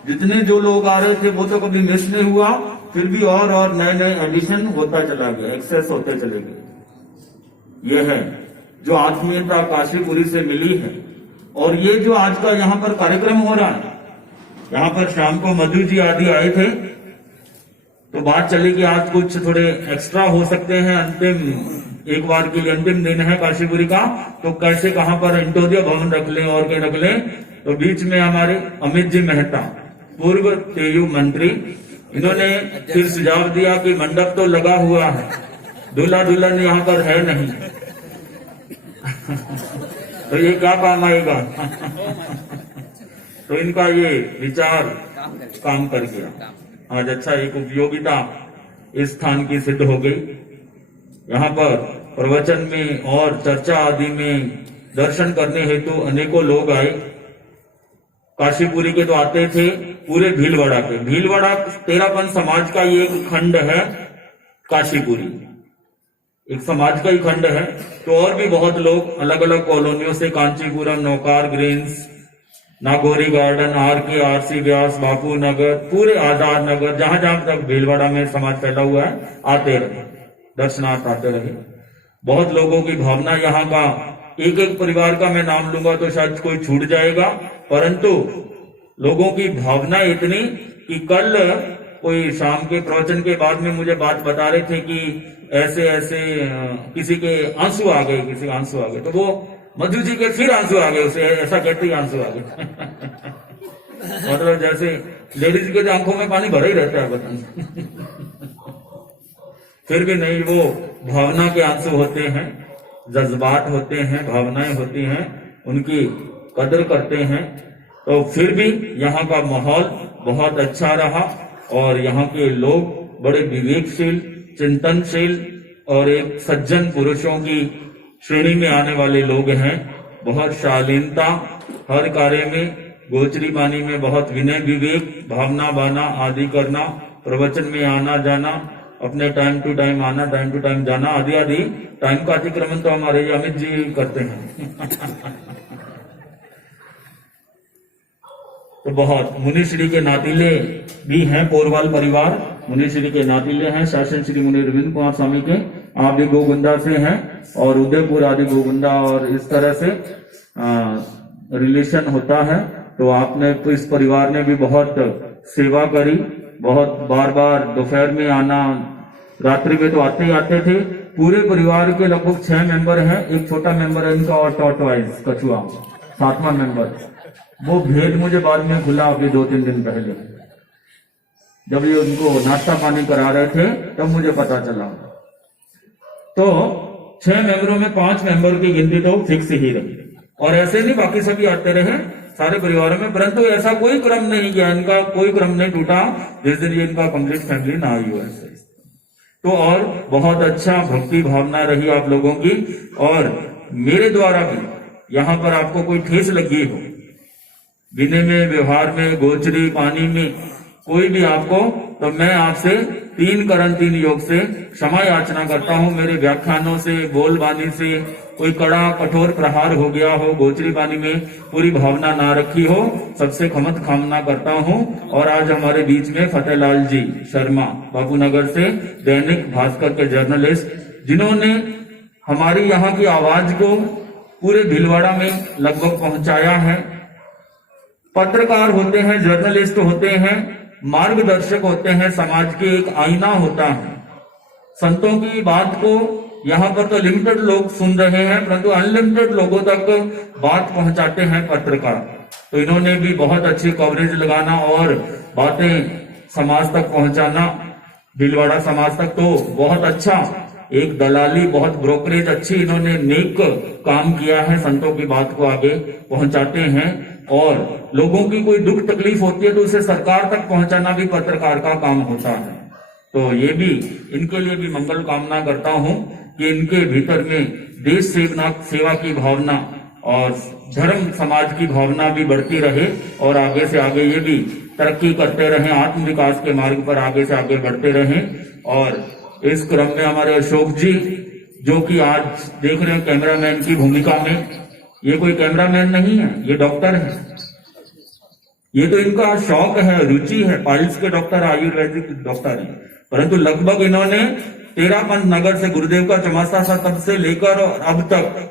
जितने जो लोग आ रहे थे वो तो कभी मिस नहीं हुआ, फिर भी और नए नए एडिशन होता चला गया, एक्सेस होते चले गए। यह है जो आत्मीयता काशीपुरी से मिली है। और ये जो आज का यहाँ पर कार्यक्रम हो रहा है, यहाँ पर शाम को मधु जी आदि आए थे, तो बात चली कि आज कुछ थोड़े एक्स्ट्रा हो सकते हैं, अंतिम एक बार के लिए अंतिम दिन है काशीपुरी का, तो कैसे कहाँ पर इंटोरिया भवन रख लें और क्या रख लें। तो बीच में हमारे अमित जी मेहता, पूर्व तेयू मंत्री, इन्होंने फिर सुझाव दिया कि मंडप तो लगा हुआ है, दूल्हा दुल्हन यहाँ पर है नहीं तो ये क्या काम आएगा तो इनका ये विचार काम कर गया। आज अच्छा एक उपयोगिता इस स्थान की सिद्ध हो गई। यहाँ पर प्रवचन में और चर्चा आदि में दर्शन करने हेतु अनेकों लोग आए। काशीपुरी के तो आते थे पूरे भीलवाड़ा के। भीलवाड़ा तेरापन समाज का ये एक खंड है, काशीपुरी एक समाज का ही खंड है। तो और भी बहुत लोग अलग अलग कॉलोनियों से, कांचीपुरम, नौकार greens, Nagauri garden, RK, RC Vyas, Bapu Nagar, पूरे आजाद नगर, जहां जहां तक भीलवाड़ा में समाज फैला हुआ है, आते रहे, दर्शनार्थ आते रहे। बहुत लोगों की भावना यहाँ का, एक एक परिवार का मैं नाम लूंगा तो शायद कोई छूट जाएगा, परंतु लोगों की भावना इतनी कि कल कोई शाम के प्रवचन के बाद में मुझे बात बता रहे थे कि ऐसे ऐसे किसी के आंसू आ गए, किसी के आंसू आ गए, तो वो मधु जी के फिर आंसू आ गए, उसे ऐसा कहते ही आंसू आ गए मतलब जैसे लेडीज के आंखों में पानी भरा ही रहता है बता फिर भी नहीं, वो भावना के आंसू होते हैं, जज्बात होते हैं, भावनाएं होती हैं, उनकी कदर करते हैं। तो फिर भी यहाँ का माहौल बहुत अच्छा रहा और यहाँ के लोग बड़े विवेकशील, चिंतनशील और एक सज्जन पुरुषों की श्रेणी में आने वाले लोग हैं। बहुत शालीनता हर कार्य में, गोचरी बानी में बहुत विनय विवेक, भावना बाना आदि करना, प्रवचन में आना जाना अपने टाइम टू टाइम आना, टाइम टू टाइम जाना, आदि आदि टाइम का अतिक्रमण तो हमारे ये अमित जी करते हैं। तो बहुत मुनिश्री के नातीले भी हैं, पोरवाल परिवार मुनिश्री के नातीले हैं, शासन श्री मुनि अरविंद कुमार स्वामी के। आप भी गोगुंदा से हैं और उदयपुर आदि गोगुंदा और इस तरह से रिलेशन होता है। तो आपने तो इस परिवार ने भी बहुत सेवा करी, बहुत बार बार दोपहर में आना, रात्रि में तो आते ही आते थे। पूरे परिवार के लगभग 6 मेंबर हैं, एक छोटा मेंबर है इनका और टॉर्टवाइज कछुआ 7वां मेंबर। वो भेद मुझे बाद में खुला अभी 2-3 दिन पहले, जब ये उनको नाश्ता पानी करा रहे थे तब मुझे पता चला। तो 6 मेंबरों में 5 मेंबर की गिनती तो फिक्स ही रही, और ऐसे नहीं बाकी सभी आते रहे सारे परिवारों में, परंतु ऐसा कोई क्रम नहीं किया, इनका कोई क्रम नहीं टूटा जिस दिन ये इनका कंप्लीट फैमिली ना आई हो ऐसे। तो और बहुत अच्छा भक्ति भावना रही आप लोगों की, और मेरे द्वारा भी यहाँ पर आपको कोई ठेस लगी हो, विनय में, व्यवहार में, गोचरी, पानी में कोई भी आपको, तो मैं आपसे 3 करण 3 योग से क्षमा याचना करता हूँ। मेरे व्याख्यानों से, बोलबानी से कोई कड़ा कठोर प्रहार हो गया हो, गोचरी पानी में पूरी भावना ना रखी हो, सबसे क्षमत कामना करता हूँ। और आज हमारे बीच में फतेहलाल जी शर्मा बापूनगर से, दैनिक भास्कर के जर्नलिस्ट, जिन्होंने हमारी यहाँ की आवाज को पूरे भीलवाड़ा में लगभग पहुंचाया है। पत्रकार होते हैं, जर्नलिस्ट होते हैं, मार्गदर्शक होते हैं, समाज के एक आईना होता है। संतों की बात को यहाँ पर तो लिमिटेड लोग सुन रहे हैं, परंतु अनलिमिटेड लोगों तक बात पहुंचाते हैं पत्रकार। तो इन्होंने भी बहुत अच्छी कवरेज लगाना और बातें समाज तक पहुंचाना, भीलवाड़ा समाज तक, तो बहुत अच्छा एक दलाली, बहुत ब्रोकरेज अच्छी इन्होंने नेक काम किया है। संतों की बात को आगे पहुंचाते हैं, और लोगों की कोई दुख तकलीफ होती है तो उसे सरकार तक पहुंचाना भी पत्रकार का काम होता है। तो ये भी इनके लिए भी मंगल कामना करता हूं कि इनके भीतर में देश सेवा की भावना और धर्म समाज की भावना भी बढ़ती रहे, और आगे से आगे ये भी तरक्की करते रहें, आत्म विकास के मार्ग पर आगे से आगे बढ़ते रहें। और इस क्रम में हमारे अशोक जी, जो कि आज देख रहे हैं कैमरामैन की भूमिका में, ये कोई कैमरामैन नहीं है, ये डॉक्टर है। ये तो इनका शौक है, रुचि है, पाइल्स के डॉक्टर, आयुर्वेदिक डॉक्टर है, परंतु लगभग इन्होंने 13 पंथ नगर से गुरुदेव का चमासा था तब से लेकर और अब तक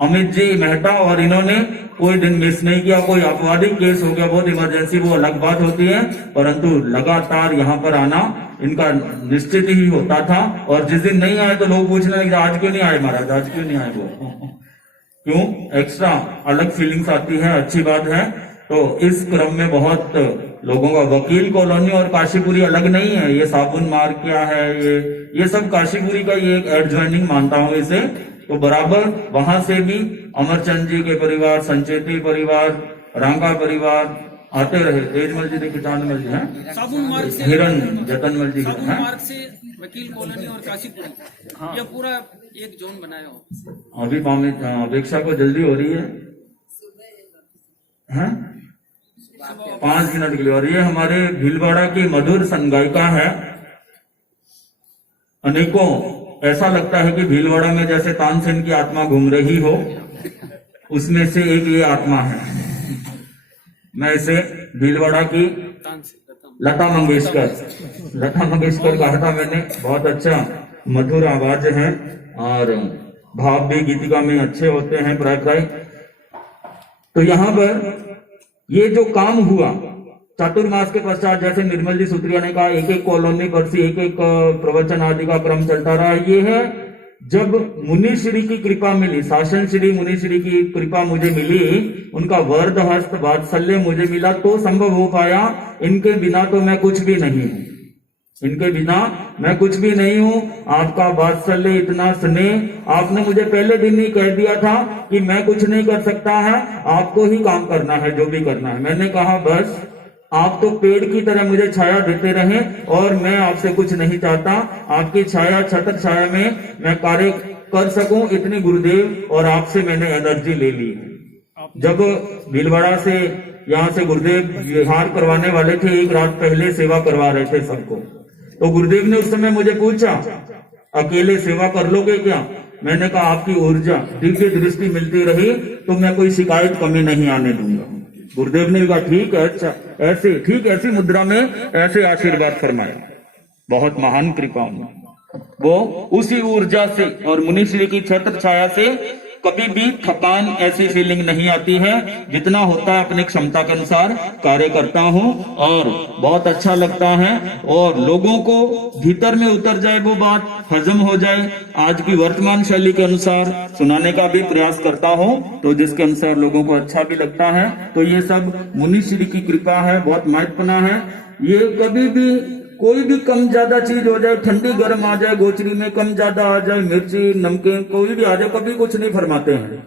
अमित जी मेहता, और इन्होंने कोई दिन मिस नहीं किया। कोई आपराधिक केस हो गया, बहुत इमरजेंसी, वो अलग बात होती है, परंतु लगातार यहाँ पर आना इनका निश्चित ही होता था। और जिस दिन नहीं आए तो लोग पूछने लगे आज क्यों नहीं आए महाराज, आज क्यों नहीं आए, वो क्यों, एक्स्ट्रा अलग फीलिंग्स आती है, अच्छी बात है। तो इस क्रम में बहुत लोगों का, वकील कॉलोनी और काशीपुरी अलग नहीं है, ये साबुन मार्ग क्या है, ये सब काशीपुरी का ये एक एडजॉइनिंग मानता हूं इसे। तो बराबर वहां से भी अमरचंद जी के परिवार, संचेती परिवार, रांगा परिवार आते रहे। तेजमल जी ने किचानमल जी हैं, साबुन मार्ग से, हिरन जतनमल जी साबुन हैं, मार्ग से वकील कॉलोनी और काशीपुरी, हाँ। ये पूरा एक जोन बनाया हो। अभी अपेक्षा को जल्दी हो रही है, हैं? 5 मिनट के लिए। और ये हमारे भीलवाड़ा की मधुर संगायिका है। अनेकों ऐसा लगता है कि भीलवाड़ा में जैसे तानसेन की आत्मा घूम रही हो, उसमें से एक ये आत्मा है। मैं इसे भीलवाड़ा की लता मंगेशकर कहा था मैंने, बहुत अच्छा मधुर आवाज है, और भाव भी गीतिका में अच्छे होते हैं प्राय। तो यहाँ पर ये जो काम हुआ चातुर्मास के पश्चात, जैसे निर्मल जी सूत्रिया ने कहा, एक एक कॉलोनी पर से एक एक प्रवचन आदि का क्रम चलता रहा। ये है जब मुनिश्री की कृपा मिली, शासन श्री मुनिश्री की कृपा मुझे मिली, उनका वर्ध हस्त वात्सल्य मुझे मिला, तो संभव हो पाया। इनके बिना तो मैं कुछ भी नहीं हूं, इनके बिना मैं कुछ भी नहीं हूं। आपका वात्सल्य, इतना स्नेह, आपने मुझे पहले दिन ही कह दिया था कि मैं कुछ नहीं कर सकता है, आपको ही काम करना है, जो भी करना है। मैंने कहा बस आप तो पेड़ की तरह मुझे छाया देते रहें, और मैं आपसे कुछ नहीं चाहता, आपकी छाया, छत्र छाया में मैं कार्य कर सकूं, इतनी गुरुदेव और आपसे मैंने एनर्जी ले ली। जब भीलवाड़ा से यहाँ से गुरुदेव विहार करवाने वाले थे, एक रात पहले सेवा करवा रहे थे सबको, तो गुरुदेव ने उस समय मुझे पूछा, अकेले सेवा कर लोगे क्या? मैंने कहा आपकी ऊर्जा दिव्य दृष्टि मिलती रही तो मैं कोई शिकायत कमी नहीं आने दूंगा। गुरुदेव ने कहा ठीक है, अच्छा ऐसे ठीक ऐसी मुद्रा में ऐसे आशीर्वाद फरमाया। बहुत महान कृपा वो उसी ऊर्जा से और मुनिश्री की छत्र छाया से कभी भी थकान ऐसी फीलिंग नहीं आती है। जितना होता है अपनी क्षमता के अनुसार कार्य करता हूँ और बहुत अच्छा लगता है और लोगों को भीतर में उतर जाए वो बात, हजम हो जाए, आज की वर्तमान शैली के अनुसार सुनाने का भी प्रयास करता हूँ तो जिसके अनुसार लोगों को अच्छा भी लगता है। तो ये सब मुनिश्री की कृपा है, बहुत महत्वपूर्ण है। ये कभी भी कोई भी कम ज्यादा चीज हो जाए, ठंडी गर्म आ जाए, गोचरी में कम ज्यादा आ जाए, मिर्ची नमकीन कोई भी आ जाए, कभी कुछ नहीं फरमाते हैं।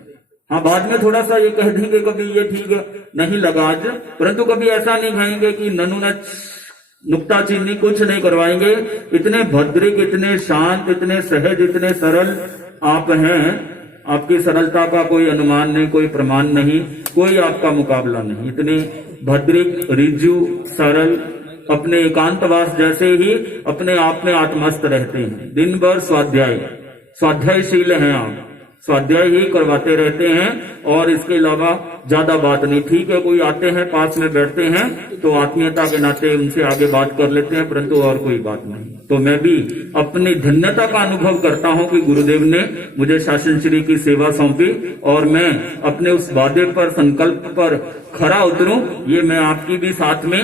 हाँ बाद में थोड़ा सा ये कह देंगे कभी ये ठीक नहीं लगा आज, परंतु कभी ऐसा नहीं कहेंगे कि ननू न नुक्ता चीनी कुछ नहीं करवाएंगे। इतने भद्रिक, इतने शांत, इतने सहज, इतने सरल आप हैं। आपकी सरलता का कोई अनुमान नहीं, कोई प्रमाण नहीं, कोई आपका मुकाबला नहीं। इतने भद्रिक, रिजु, सरल, अपने एकांतवास जैसे ही अपने आप में आत्मस्त रहते हैं। दिन भर स्वाध्यायशील हैं आप, स्वाध्याय ही करवाते रहते हैं और इसके अलावा ज्यादा बात नहीं। ठीक है कोई आते हैं पास में बैठते हैं तो आत्मीयता के नाते उनसे आगे बात कर लेते हैं, परंतु और कोई बात नहीं। तो मैं भी अपनी धन्यता का अनुभव करता हूं कि गुरुदेव ने मुझे शासन श्री की सेवा सौंपी और मैं अपने उस वादे पर, संकल्प पर खरा उतरूं। ये मैं आपकी भी साथ में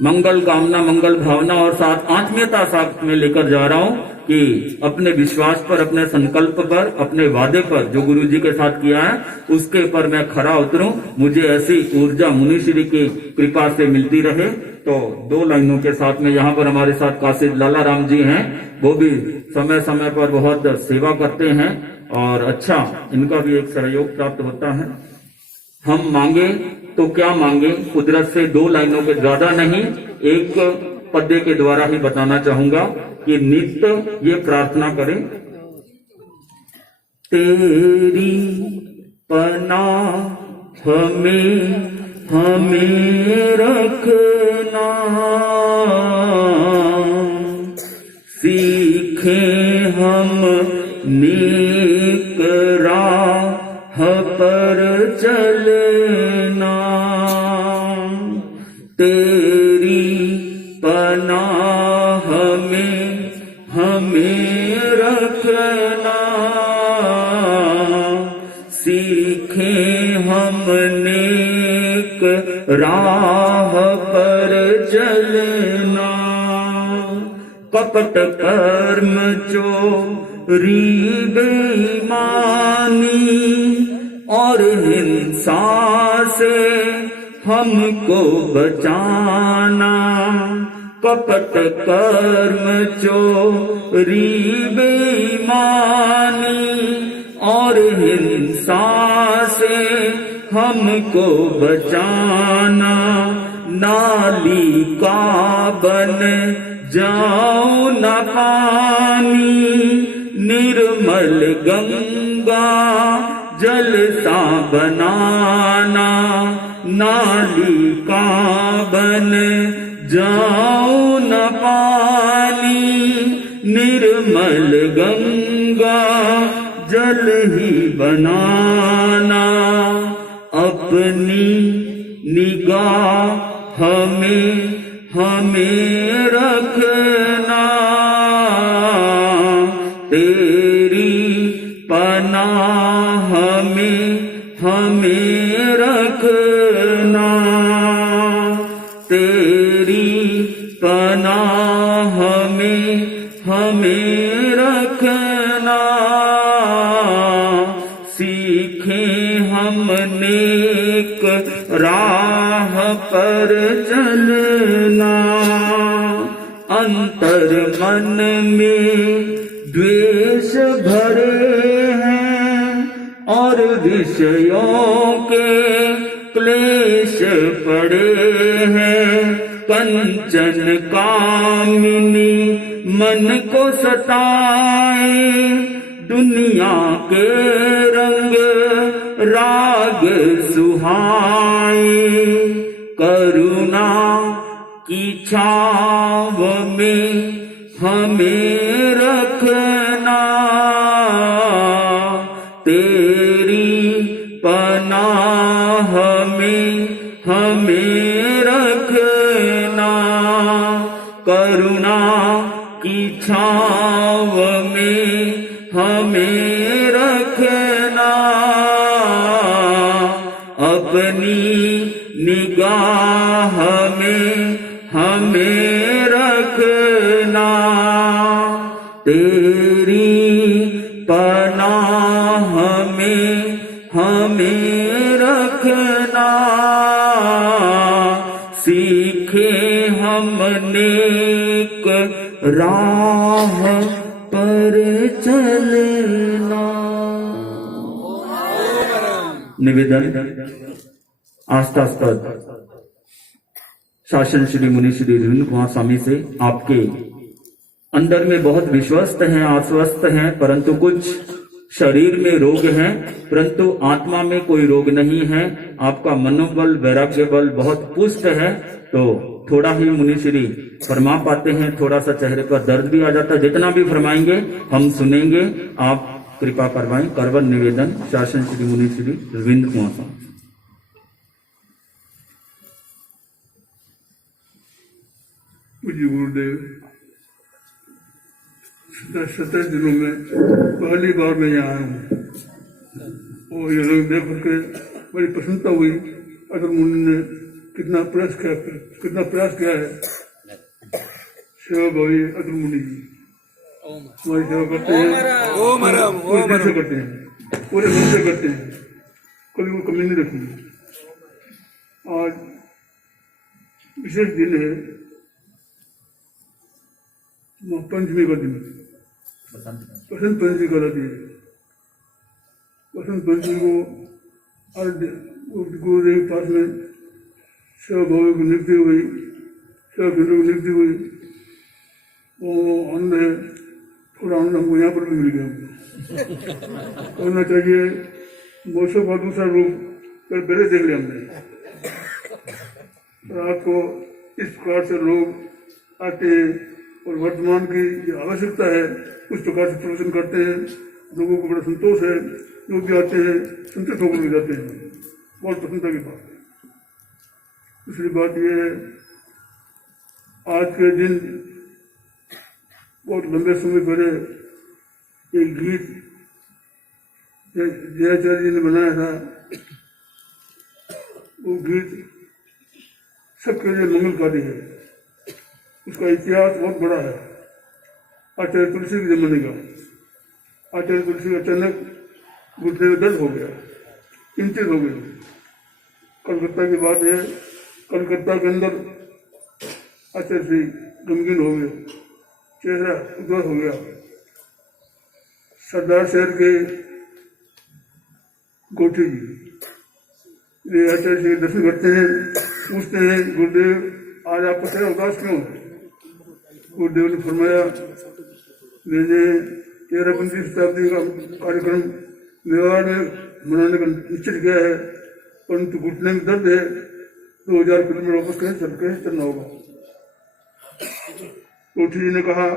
मंगल कामना, मंगल भावना और साथ आत्मीयता साथ में लेकर जा रहा हूं कि अपने विश्वास पर, अपने संकल्प पर, अपने वादे पर जो गुरु जी के साथ किया है उसके पर मैं खरा उतरूं। मुझे ऐसी ऊर्जा मुनिश्री की कृपा से मिलती रहे। तो दो लाइनों के साथ में यहाँ पर हमारे साथ कासिद लाला राम जी हैं, वो भी समय समय पर बहुत सेवा करते हैं और अच्छा इनका भी एक सहयोग प्राप्त होता है। हम मांगे तो क्या मांगे, कुदरत से दो लाइनों के ज्यादा नहीं, एक पद्य के द्वारा ही बताना चाहूंगा कि नित्य ये प्रार्थना करें, तेरी पनाह हमें रखना, सीखे हम नेक राह पर चलना, तेरी पनाह हमें रखना, सीखे हम नेक राह पर चलना, कपट कर्म चोरी बेईमानी और हिंसा से हमको बचाना, कपट कर्म चोरी बेईमानी और हिंसा से हमको बचाना, नाली का बन जाओ न पानी, निर्मल गंगा जल सा बनाना, नाली का बन जाओ न पानी, निर्मल गंगा जल ही बनाना, अपनी निगाह हमें रखना, तेरी पनाह हमें रखना, तेरी पनाह हमें रखना, सीखे हम नेक राह पर चलना, अंतर मन में द्वेष भरे हैं और विषयों के क्लेश पड़े हैं, कंचन कामिनी मन को सताए, दुनिया के रंग राग सुहाए, करुणा की छाव में हमें रखना, तेरी पनाह में हमें रखना, करुणा की छाव में हमें रखना, अपनी निगाह में हमें रखना, तेरी पनाह में हमें रखना, सीखे हम नेक राह पर चलना। निवेदन आस्था शासन श्री मुनि श्री रविंद्र कुमार स्वामी से, आपके अंदर में बहुत विश्वस्त हैं, आश्वस्त हैं, परंतु कुछ शरीर में रोग हैं, परंतु आत्मा में कोई रोग नहीं है। आपका मनोबल वैराग्य बल बहुत पुष्ट है, तो थोड़ा ही मुनि श्री फरमा पाते हैं, थोड़ा सा चेहरे पर दर्द भी आ जाता है। जितना भी फरमाएंगे हम सुनेंगे, आप कृपा करवाएं। करवन निवेदन शासन श्री मुनि श्री रविंद्र कुमार स्वामी। पूज्य गुरुदेव, 17 दिनों में पहली बार मैं यहाँ आया हूँ और ये लोग देख करके बड़ी प्रसन्नता हुई। अगर मुनि ने कितना प्रयास किया है। सेवा भावी अतुल मुनि जी हमारी सेवा करते हैं, पूरे दिल से करते हैं, पूरे मन से करते हैं, कभी वो कमी नहीं रखी। आज विशेष दिन है, पंचमी का दिन, बसंत पंचमी कहलाती है। बसंत पंचमी को गुरुदेव के पास में सेवा भावी को नियुक्ति हुई, सेवा केंद्र को नियुक्ति हुई। वो आनंद है, थोड़ा आनंद हमको यहाँ पर भी मिल गया। करना चाहिए। मौसम का दूसरा रूप पहले देख लिया हमने। रात को इस प्रकार से लोग आते हैं और वर्तमान की जो आवश्यकता है उस प्रकार से प्रवचन करते हैं। लोगों को बड़ा संतोष है, लोग भी आते हैं, संतुष्ट होकर भी जाते हैं। बहुत प्रसन्नता की बात है। दूसरी बात यह है, आज के दिन बहुत लंबे समय पहले एक गीत जयाचार्य जी ने बनाया था। वो गीत सबके लिए मंगलकारी है। उसका इतिहास बहुत बड़ा है। आचार्य तुलसी के जमाने का। आचार्य तुलसी अचानक घुटने में दर्द हो गया, चिंतित हो गए। कलकत्ता की बात है, कलकत्ता के अंदर आचार्य श्री गमगीन हो गए, चेहरा उदास हो गया। सरदार शहर के गोठी जी आचार्य श्री दर्शन करते हैं, पूछते हैं गुरुदेव आज आपका चेहरा उदास क्यों? गुरुदेव ने फरमाया मैंने 13-15 शताब्दी का कार्यक्रम मेवाड़ में मनाने का निश्चित किया है, परंतु घुटने में दर्द है, 2000 किलोमीटर वापस कैसे चलना होगा। कोठी जी ने कहा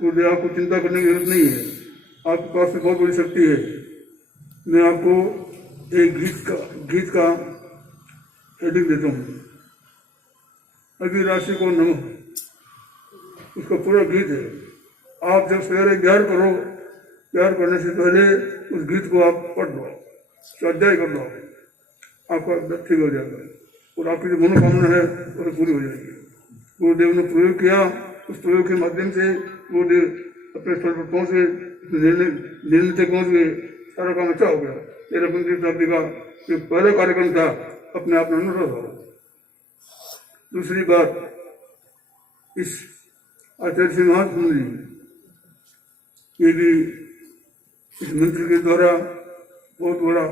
गुरुदेव आपको चिंता करने की जरूरत नहीं है, आपके पास में बहुत बड़ी शक्ति है। मैं आपको एक गीत का हेडिंग देता हूँ, अभी राशि को नमः। उसका पूरा गीत है। आप जब सवेरे प्यार करो, प्यार करने से पहले उस गीत को आप पढ़ दो, स्वाध्याय कर दो, आपका दर्द ठीक हो जाएगा और आपकी जो मनोकामना है वो पूरी हो जाएगी। गुरुदेव ने प्रयोग किया, उस प्रयोग के माध्यम से गुरुदेव अपने स्थल पर पहुंच गए, निर्णय तक पहुंच गए, सारा काम अच्छा हो गया। 13-15 शताब्दी का जो पहला कार्यक्रम था अपने आप में अनुरोध हो। दूसरी बात, इस आचार्य श्री महात्मा जी ये भी इस मंत्र के द्वारा बहुत बड़ा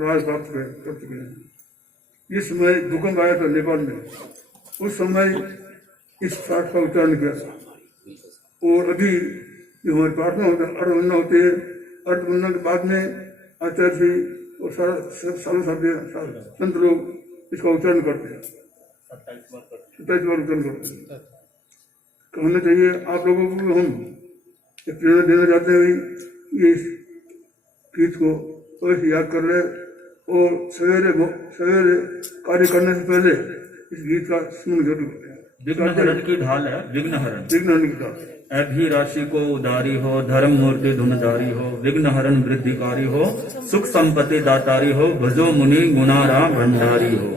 राज प्राप्त कर चुके हैं। इस समय भूकंप आया था नेपाल में, उस समय इस पाठ का उच्चारण किया था। और अभी जो हमारी प्रार्थना अर्धवंदना होती है, अर्धवंदना के बाद में आचार्य श्री और सालों संत लोग इसका उच्चारण करते हैं। 27 बार उच्चारण करते हैं। कहना चाहिए आप लोगों को भी हम एक प्रेरणा देना चाहते हैं भाई ये इस गीत को अवश्य याद कर ले और सवेरे कार्य करने से पहले इस गीत का स्मरण जरूर करें। विघ्न हरण की ढाल है, विघ्न हरण। विघ्न हरण की ढाल। अभी राशि को उदारी हो, धर्म मूर्ति धुनधारी हो, विघ्न हरण वृद्धिकारी हो, सुख संपत्ति दातारी हो, भजो मुनि गुणारा भंडारी हो।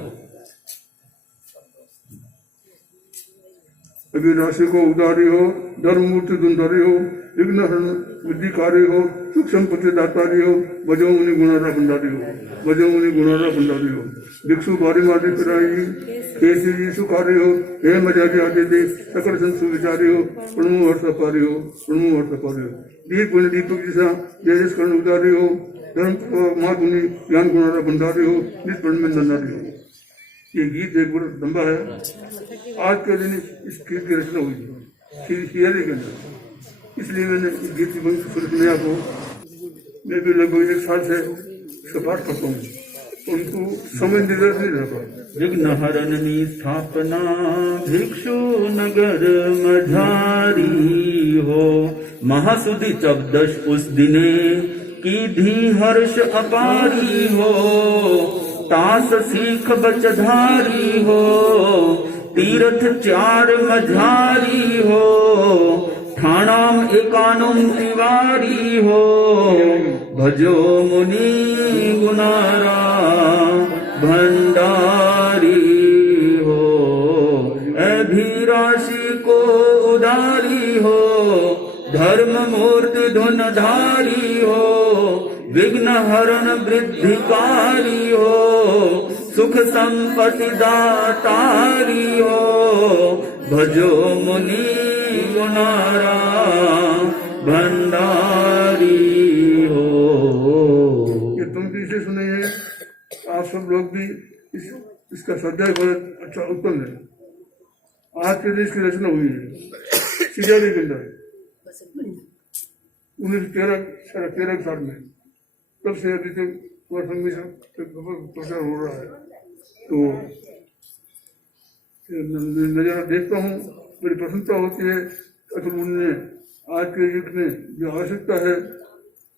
अभी राशि को उदारी हो, धर्म मूर्ति धुनधारी हो, विघ्न हरण वृद्धिकारी हो, सुख संपत्ति दातारी हो, भजो मुनि गुणारा भंडारी हो, भजो मुनि गुणारा भंडारी हो। भिक्षु बारी मारी पिराई केसी जी सुखारी हो, हे मजाजी आदि दे सकल संत विचारी हो, प्रणमु हर्ष पारी हो, प्रणमु हर्ष पारी हो। दीप पुण्य दीपक जैसा जय जस कर्ण उदारी हो, धर्म महागुणी ज्ञान गुणारा भंडारी हो, नित प्रण में नंदारी हो। ये गीत एक बड़ा लंबा है। आज के दिन इस गीत की रचना हुई थियरी के अंदर, इसलिए मैंने इस गीत की सुनने को मैं भी लगभग 1 साल से इसका पाठ करता हूँ, उनको समय निर्देश नहीं रहता। विघ्न हरण स्थापना भिक्षु नगर मझारी हो, महासुदी 14 उस दिने की धी हर्ष अपारी हो, तास सीख बचधारी हो, तीर्थ 4 मझारी हो, ठाणाम एकानुम तिवारी हो, भजो मुनि गुणारा भंडारी हो। अभिराशि को उदारी हो, धर्म मूर्ति धुनधारी हो, विघ्न हरण वृद्धिकारी हो, सुख संपत्ति दातारी हो, भजो मुनि गुणारा भंडारी हो। ये पंक्ति से सुने हैं, आप सब लोग भी इसका स्वाध्याय बहुत अच्छा उत्तम है। आज के दिन इसकी रचना हुई है सिजारी के अंदर 1913 साल में, तब से अभी तक प्रचार हो रहा है। तो नजारा देखता हूँ, बड़ी प्रसन्नता होती है। असल उन्होंने आज के युग में जो आवश्यकता है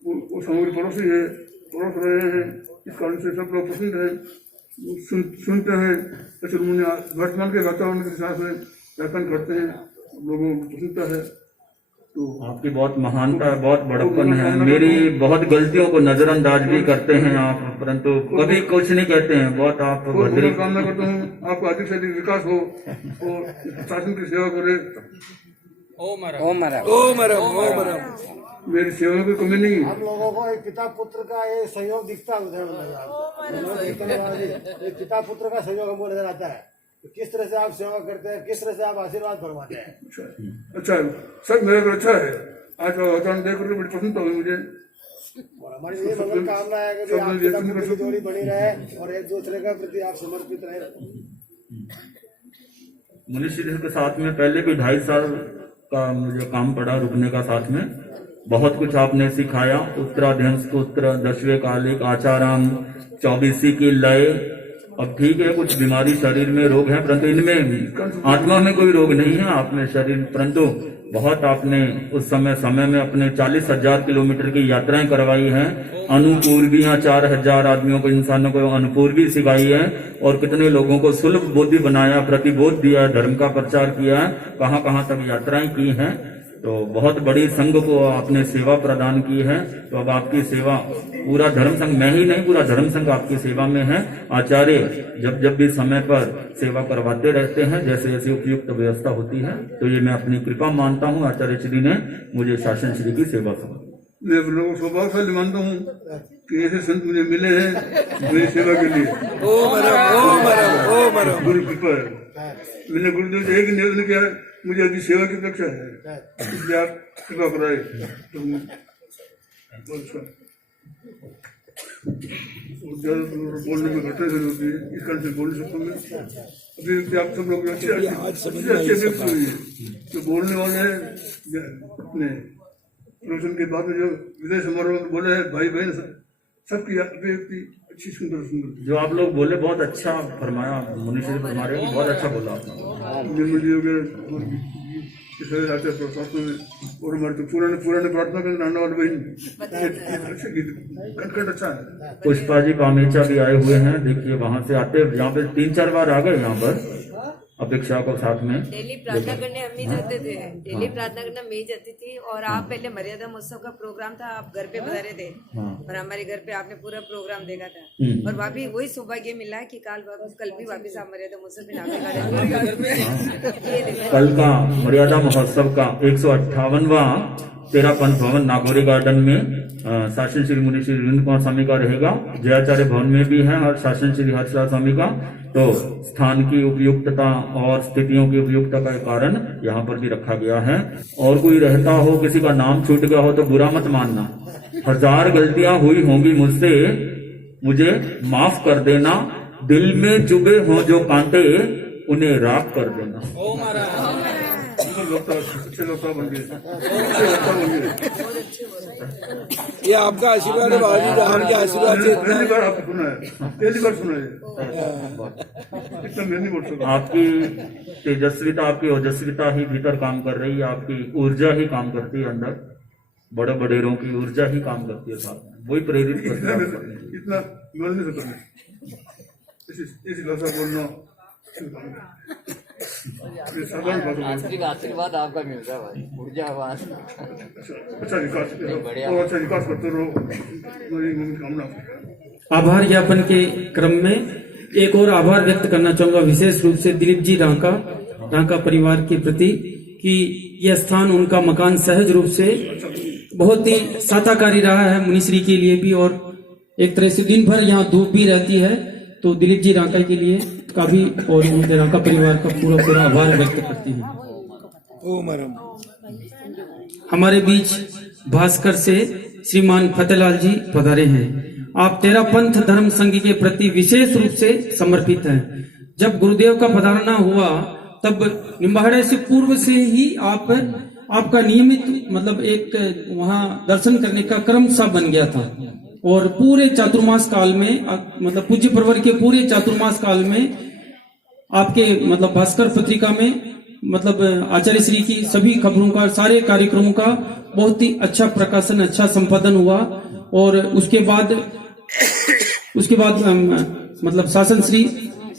वो सामग्री परोस रहे हैं। इस कारण से सब लोग पसंद है, सुनते हैं। असल उन्होंने वर्तमान के वातावरण के हिसाब से व्याख्यान करते हैं, लोगों को पसंदता है। तो आपकी बहुत महानता है, बहुत बड़प्पन है। मेरी बहुत गलतियों को नजरअंदाज भी करते हैं आप, परंतु कभी कुछ नहीं कहते हैं। बहुत आप भद्री कामना करता हूँ आपका अधिक से अधिक विकास हो और शासन की सेवा करे। मेरी सेवा में कोई कमी नहीं है। हम लोगों को एक पिता पुत्र का ये सहयोग दिखता है उधर, एक पिता पुत्र का सहयोग हमको नजर आता है। किस तरह से आप सेवा करते हैं, किस तरह से आप आशीर्वाद फरमाते हैं। अच्छा सब मेरे को अच्छा है। आज का वातावरण देख कर बड़ी पसंद हुई मुझे। हमारी ये मंगल कामना है कि आप पिता पुत्र की जोड़ी बनी रहे और एक दूसरे के प्रति आप समर्पित रहे। मनुष्य के साथ में पहले भी 2.5 साल का मुझे काम पड़ा रुकने का। साथ में बहुत कुछ आपने सिखाया। उत्तराध्ययन स्तोत्र, 10वें कालिक, आचाराम, 24 की लय। अब ठीक है, कुछ बीमारी शरीर में रोग है, परंतु इनमें आत्मा में कोई रोग नहीं है। आपने शरीर, परंतु बहुत आपने उस समय में अपने 40,000 किलोमीटर की यात्राएं करवाई हैं। अनुपूर्वियां 4,000 आदमियों को, इंसानों को अनुपूर्वी सिखाई है और कितने लोगों को सुलभ बोधि बनाया, प्रतिबोध दिया, धर्म का प्रचार किया है, कहां कहां तक यात्राएं की हैं। तो बहुत बड़ी संघ को आपने सेवा प्रदान की है। तो अब आपकी सेवा पूरा धर्म संघ, मैं ही नहीं पूरा धर्म संघ आपकी सेवा में है। आचार्य जब भी समय पर सेवा करवाते रहते हैं, जैसे जैसे उपयुक्त व्यवस्था होती है। तो ये मैं अपनी कृपा मानता हूँ, आचार्य श्री ने मुझे शासन श्री की सेवा सौंपी। मैं लोगों को सौभाग्यशाली मानता हूँ कि ऐसे संत मुझे मिले हैं मेरी सेवा के लिए। गुरु कृपा है। मैंने गुरुदेव से एक निवेदन किया है, मुझे अभी सेवा की अपेक्षा है, इसलिए आप कृपा कराए। तो बोलने में घटना शुरू होती है, इस कारण से बोल सकता हूँ मैं। अभी आप सब लोग अच्छे व्यक्ति हुई है जो बोलने वाले हैं। अपने प्रवचन के बाद में जो विजय समारोह में बोले हैं, भाई बहन सबकी अभिव्यक्ति अच्छी सुंदर। जो आप लोग बोले बहुत अच्छा फरमाया, मुनीश्वरी फरमा रहे हो, बहुत अच्छा बोला आपने। निर्मल जी हो गए सारे आते हैं प्रार्थना में, और हमारे तो पुराने प्रार्थना में नाना वाले बहन अच्छे गीत कट अच्छा है। पुष्पा जी कामेचा भी आए हुए हैं, देखिए वहां से आते यहाँ पे 3-4 बार आ गए यहाँ पर अपेक्षा को साथ में। डेली प्रार्थना करने हम ही जाते थे, डेली प्रार्थना करना मैं ही जाती थी। और आप पहले मर्यादा महोत्सव का प्रोग्राम था, आप घर पे पधारे थे और हमारे घर पे आपने पूरा प्रोग्राम देखा था। और वापिस वही सौभाग्य मिला है कि कल भी वापिस आप मर्यादा महोत्सव में नागौरी कल का मर्यादा महोत्सव का 158वां तेरा पंथ भवन नागौरी गार्डन में शासन श्री मुनि श्री रविंद्र कुमार स्वामी का रहेगा। जयाचार्य भवन में भी है और शासन श्री हर्षराज स्वामी का। तो स्थान की उपयुक्तता और स्थितियों की उपयुक्तता के कारण यहाँ पर भी रखा गया है। और कोई रहता हो, किसी का नाम छूट गया हो तो बुरा मत मानना। 1000 गलतियां हुई होंगी मुझसे, मुझे माफ कर देना। दिल में चुभे हो जो कांटे, उन्हें राख कर देना। अच्छे लोग बन गए। ये आपका आशीर्वाद है बाबा जी, राम के आशीर्वाद से इतना पहली बार आपको सुना है, पहली बार सुना है। इतना मैं नहीं बोल सकता। आपकी तेजस्विता, आपकी ओजस्विता ही भीतर काम कर रही है, आपकी ऊर्जा ही काम करती है अंदर। बड़े बड़ेरों की ऊर्जा ही काम करती है साथ में, वही प्रेरित करती है। इतना बोल नहीं सकता, इस लफ्ज़ बोलना आशीर्वाद आपका मिलता है भाई, ऊर्जावान। अच्छा विकास करते रहो, मेरी कामना। आभार ज्ञापन के क्रम में एक और आभार व्यक्त करना चाहूंगा विशेष रूप से दिलीप जी रांका परिवार के प्रति, कि यह स्थान, उनका मकान सहज रूप से बहुत ही साथाकारी रहा है मुनिश्री के लिए भी। और एक तरह से दिन भर यहाँ धूप भी रहती है, तो दिलीप जी रांका के लिए का भी और उनके रांका परिवार का पूरा आभार व्यक्त करते हैं। ओम हरम। हमारे बीच भास्कर से श्रीमान फतेहलाल जी पधारे हैं। आप तेरा पंथ धर्म संघ के प्रति विशेष रूप से समर्पित हैं। जब गुरुदेव का पधारना हुआ तब निम्बाड़े से पूर्व से ही आपका नियमित मतलब एक वहाँ दर्शन करने का क्रम सा बन गया था। और पूरे चातुर्मास काल में मतलब पूज्य प्रवर के पूरे चातुर्मास काल में आपके मतलब भास्कर पत्रिका में मतलब आचार्य श्री की सभी खबरों का, सारे कार्यक्रमों का बहुत ही अच्छा प्रकाशन, अच्छा संपादन हुआ। और उसके बाद मतलब शासन श्री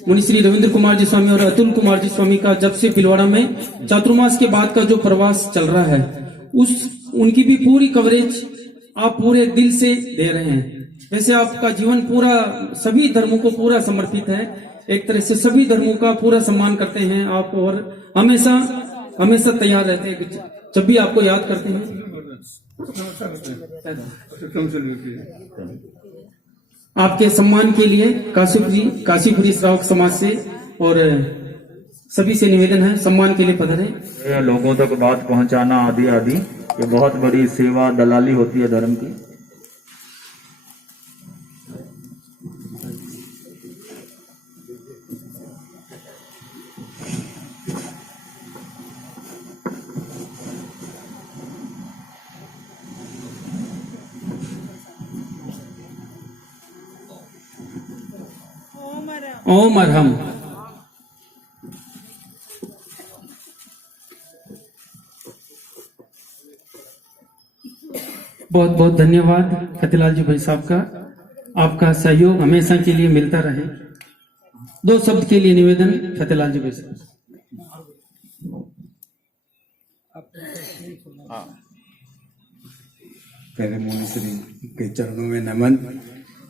मुनि श्री रविंद्र कुमार जी स्वामी और अतुल कुमार जी स्वामी का जब से भीलवाड़ा में चातुर्मास के बाद का जो प्रवास चल रहा है, उनकी भी पूरी कवरेज आप पूरे दिल से दे रहे हैं। वैसे आपका जीवन पूरा सभी धर्मों को पूरा समर्पित है, एक तरह से सभी धर्मों का पूरा सम्मान करते हैं आप, और हमेशा तैयार रहते हैं जब भी आपको याद करते हैं। आपके सम्मान के लिए काशीपुरी श्रावक समाज से और सभी से निवेदन है, सम्मान के लिए पधारें। लोगों तक बात पहुंचाना आदि आदि, ये बहुत बड़ी सेवा दलाली होती है धर्म की। ओम अरहम। बहुत बहुत धन्यवाद फतेहलाल जी भाई साहब का, आपका सहयोग हमेशा के लिए मिलता रहे। 2 शब्द के लिए निवेदन फतेहलाल जी भाई साहब। पहले मुनिश्री के चरणों में नमन।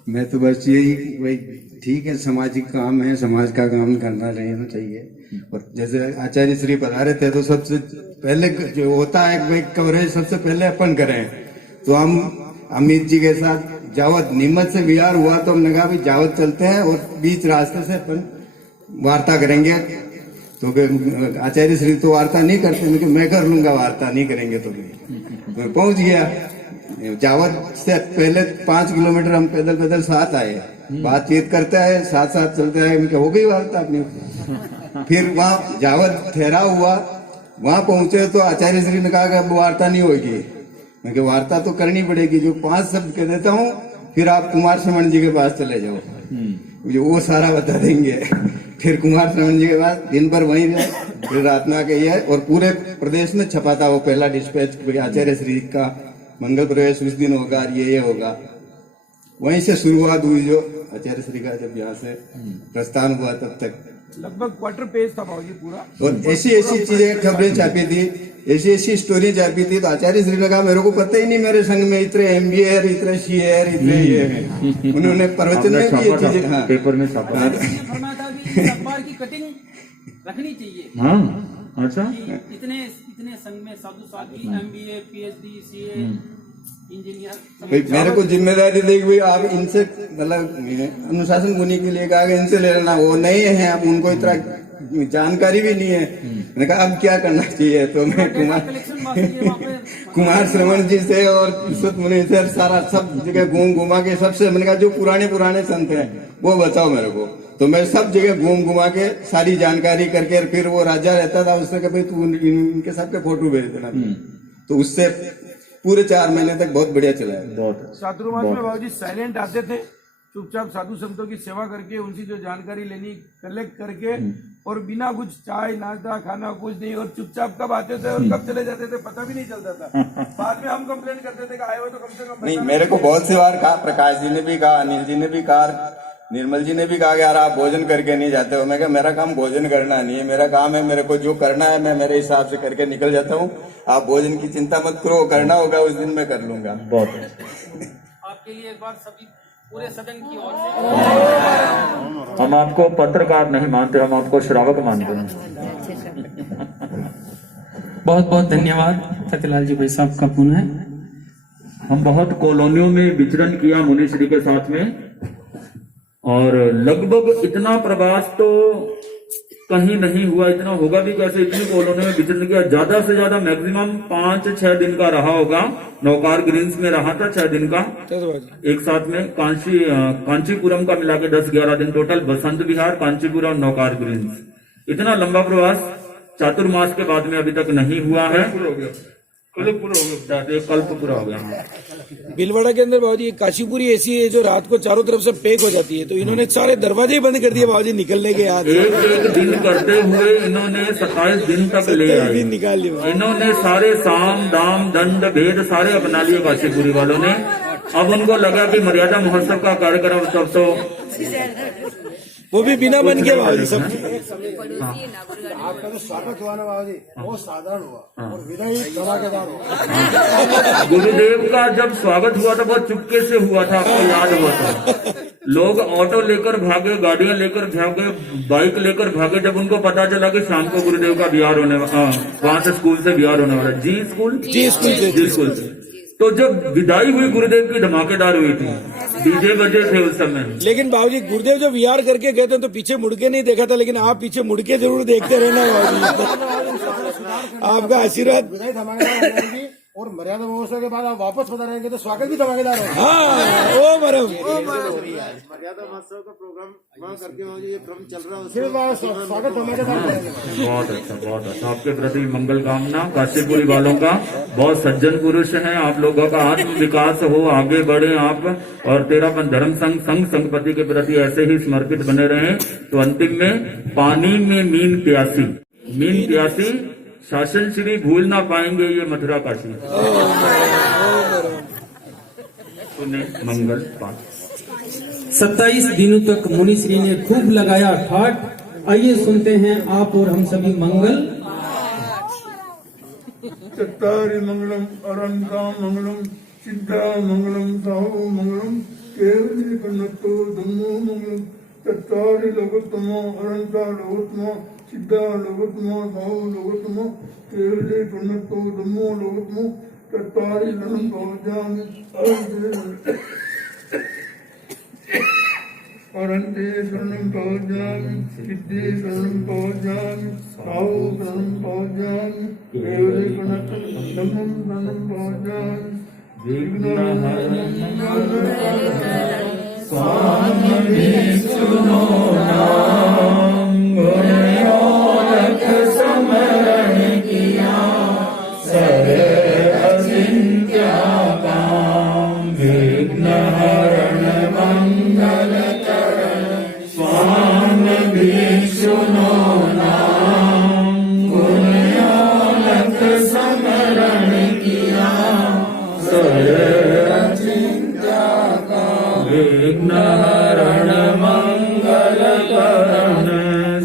मैं तो बस यही वही ठीक है, सामाजिक काम है, समाज का काम करना रहना चाहिए। और जैसे आचार्य श्री पधारे थे तो सबसे पहले जो होता है भाई कवरेज सबसे पहले अपन करें। तो हम अमित जी के साथ जावत नीमच से बिहार हुआ तो हमने कहा भाई जावत चलते हैं और बीच रास्ते से अपन वार्ता करेंगे। तो आचार्य श्री तो वार्ता नहीं करते, लेकिन मैं कर लूंगा, वार्ता नहीं करेंगे तो मैं पहुंच गया। जावत से पहले 5 किलोमीटर हम पैदल साथ आए, बातचीत करते आए, साथ चलते आए, उनके हो गई वार्ता अपनी। फिर वहाँ जावत ठहराव हुआ, वहां पहुंचे तो आचार्य श्री ने कहा कि अब वार्ता नहीं होगी। मैं कि वार्ता तो करनी पड़ेगी, जो 5 शब्द कह देता हूँ फिर आप कुमार श्रवण जी के पास चले जाओ, वो सारा बता देंगे। फिर कुमार श्रवण जी के पास दिन भर वहीं रहे, प्रेरात्मा के ही है और पूरे प्रदेश में छपा था वो पहला डिस्पैच आचार्य श्री का मंगल प्रवेश उस दिन होगा, ये होगा। वहीं से शुरुआत हुई जो आचार्य श्री का, जब यहाँ से प्रस्थान हुआ तब तक लगभग क्वार्टर पेज था भाजी पूरा। और ऐसी चीजें खबरें छापी थी, ऐसी स्टोरी छापी थी। तो आचार्य श्री ने कहा मेरे को पता ही नहीं मेरे संग में इतने MBA है, इतने CA है, इतने ये है। उन्होंने प्रवचन में भी ये चीजें, हाँ, पेपर में छापा की कटिंग रखनी चाहिए। हाँ, अच्छा, इतने संघ में साधु साध्वी MBA PhD CA इंजीनियर। भाई मेरे को जिम्मेदारी दी भाई आप इनसे मतलब अनुशासन मुनि के लिए कहा इनसे ले लेना, वो नहीं है, अब उनको इतना जानकारी भी नहीं है। मैंने कहा अब क्या करना चाहिए, तो मैं कुमार श्रवण जी से और विश्वत मुनि से सारा सब जगह घुमा के सबसे मैंने कहा जो पुराने संत हैं वो बताओ मेरे को। तो मैं सब जगह घुमा के सारी जानकारी करके फिर वो राजा रहता था उससे कि भाई तू इनके सबके फोटो भेज देना। तो उससे पूरे 4 महीने तक बहुत बढ़िया चला है। चातुर्मास में बाबूजी साइलेंट आते थे, चुपचाप साधु संतों की सेवा करके उनसे जो जानकारी लेनी कलेक्ट करके और बिना कुछ चाय नाश्ता खाना कुछ नहीं, और चुपचाप कब आते थे और कब चले जाते थे पता भी नहीं चलता था। बाद में हम कंप्लेंट करते थे कि आए हो तो कम से कम नहीं, मेरे को बहुत सी बार कहा, प्रकाश जी ने भी कहा, अनिल जी ने भी कहा, निर्मल जी ने भी कहा कि यार आप भोजन करके नहीं जाते हो। मैं कहा मेरा काम भोजन करना नहीं है, मेरा काम है, मेरे को जो करना है मैं मेरे हिसाब से करके निकल जाता हूँ। आप भोजन की चिंता मत करो, करना होगा उस दिन मैं कर लूंगा। बहुत आपके लिए एक बार सभी पूरे सदन की ओर से हम आपको पत्रकार नहीं मानते, हम आपको श्रावक मानते हैं। बहुत बहुत धन्यवाद सत्यलाल जी भाई साहब का पुनः। हम बहुत कॉलोनियों में विचरण किया मुनि श्री के साथ में, और लगभग इतना प्रवास तो कहीं नहीं हुआ, इतना होगा भी कैसे, इतनी कॉलोनियों में विचरण किया। ज्यादा से ज्यादा मैक्सिमम 5-6 दिन का रहा होगा। नौकार ग्रीन्स में रहा था 6 दिन का एक साथ में। कांचीपुरम का मिला के 10-11 दिन टोटल। बसंत विहार, कांचीपुरम, नौकार ग्रीन्स, इतना लंबा प्रवास चातुर्मास के बाद में अभी तक नहीं हुआ है। कल्प पूरा हो गया। भीलवाड़ा के अंदर बाबूजी काशीपुरी ऐसी है जो रात को चारों तरफ से पैक हो जाती है, तो इन्होंने सारे दरवाजे बंद कर दिए बाबूजी निकलने के। आज एक दिन करते हुए इन्होंने 27 दिन तक ले आए, निकाल लिया। इन्होंने सारे साम दाम दंड भेद सारे अपना लिए काशीपुरी वालों ने। अब उनको लगा कि मर्यादा महोत्सव का कार्यक्रम तब तो वो भी बिना बन के बाबूजी सब। आपका जो स्वागत हुआ ना बाबूजी बहुत साधारण हुआ और विदाई धमाकेदार हुआ। गुरुदेव का जब स्वागत हुआ था बहुत चुपके से हुआ था, आपको याद हुआ था। लोग ऑटो लेकर भागे, गाड़ियां लेकर भागे, बाइक लेकर भागे। जब उनको पता चला कि शाम को गुरुदेव का बिहार होने वाला, वहां से स्कूल से बिहार होने वाला, जी स्कूल से, तो जब विदाई हुई गुरुदेव की धमाकेदार हुई थी, डीजे बजे थे उस समय। लेकिन बाबूजी गुरुदेव जब विहार करके गए थे तो पीछे मुड़ के नहीं देखा था, लेकिन आप पीछे मुड़ के जरूर देखते रहना बाबूजी। आपका आशीर्वाद। विदाई धमाकेदार हो जाएगी और मर्यादा महोत्सव के बाद आप वापस पधारेंगे तो स्वागत भी धमाकेदार होगा। हाँ, ओ मरम। मर्यादा महोत्सव का प्रोग्राम वहाँ करके ये क्रम चल रहा है, स्वागत धमाकेदार करेंगे। बहुत अच्छा। आपके प्रति मंगल कामना। काशीपुरी वालों का बहुत सज्जन पुरुष हैं। आप लोगों का आत्म विकास हो, आगे बढ़े आप, और 13 धर्म संघ संघपति के प्रति ऐसे ही समर्पित बने रहें। तो अंतिम में पानी में मीन प्यासी शासन श्री भूल ना पाएंगे ये मथुरा काशी। मंगल पाठ। 27 दिनों तक मुनिश्री ने खूब लगाया ठाट। आइए सुनते हैं आप और हम सभी मंगल। चत्तारि मंगलम अरंता मंगलम सिद्धा मंगलम साहु मंगलम केवली कन्नतो धम्मो मंगलम चत्तारि लोकोत्तमो अरंता लोकोत्तमो सिद्धा लोकोत्तमो साहु लोकोत्तमो केवली कन्नतो धम्मो लोकोत्तमो चत्तारि शरणं भवजामि अरंते शरणं भवजामि सिद्धे शरणं भवजामि साहु शरणं भवजामि केवली कन्नतो धम्मो शरणं भवजामि विघ्नहरण मंगल करण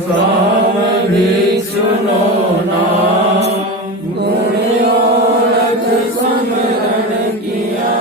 स्वाम भिक्षु नो नाम गुणयोलख स्मरण किया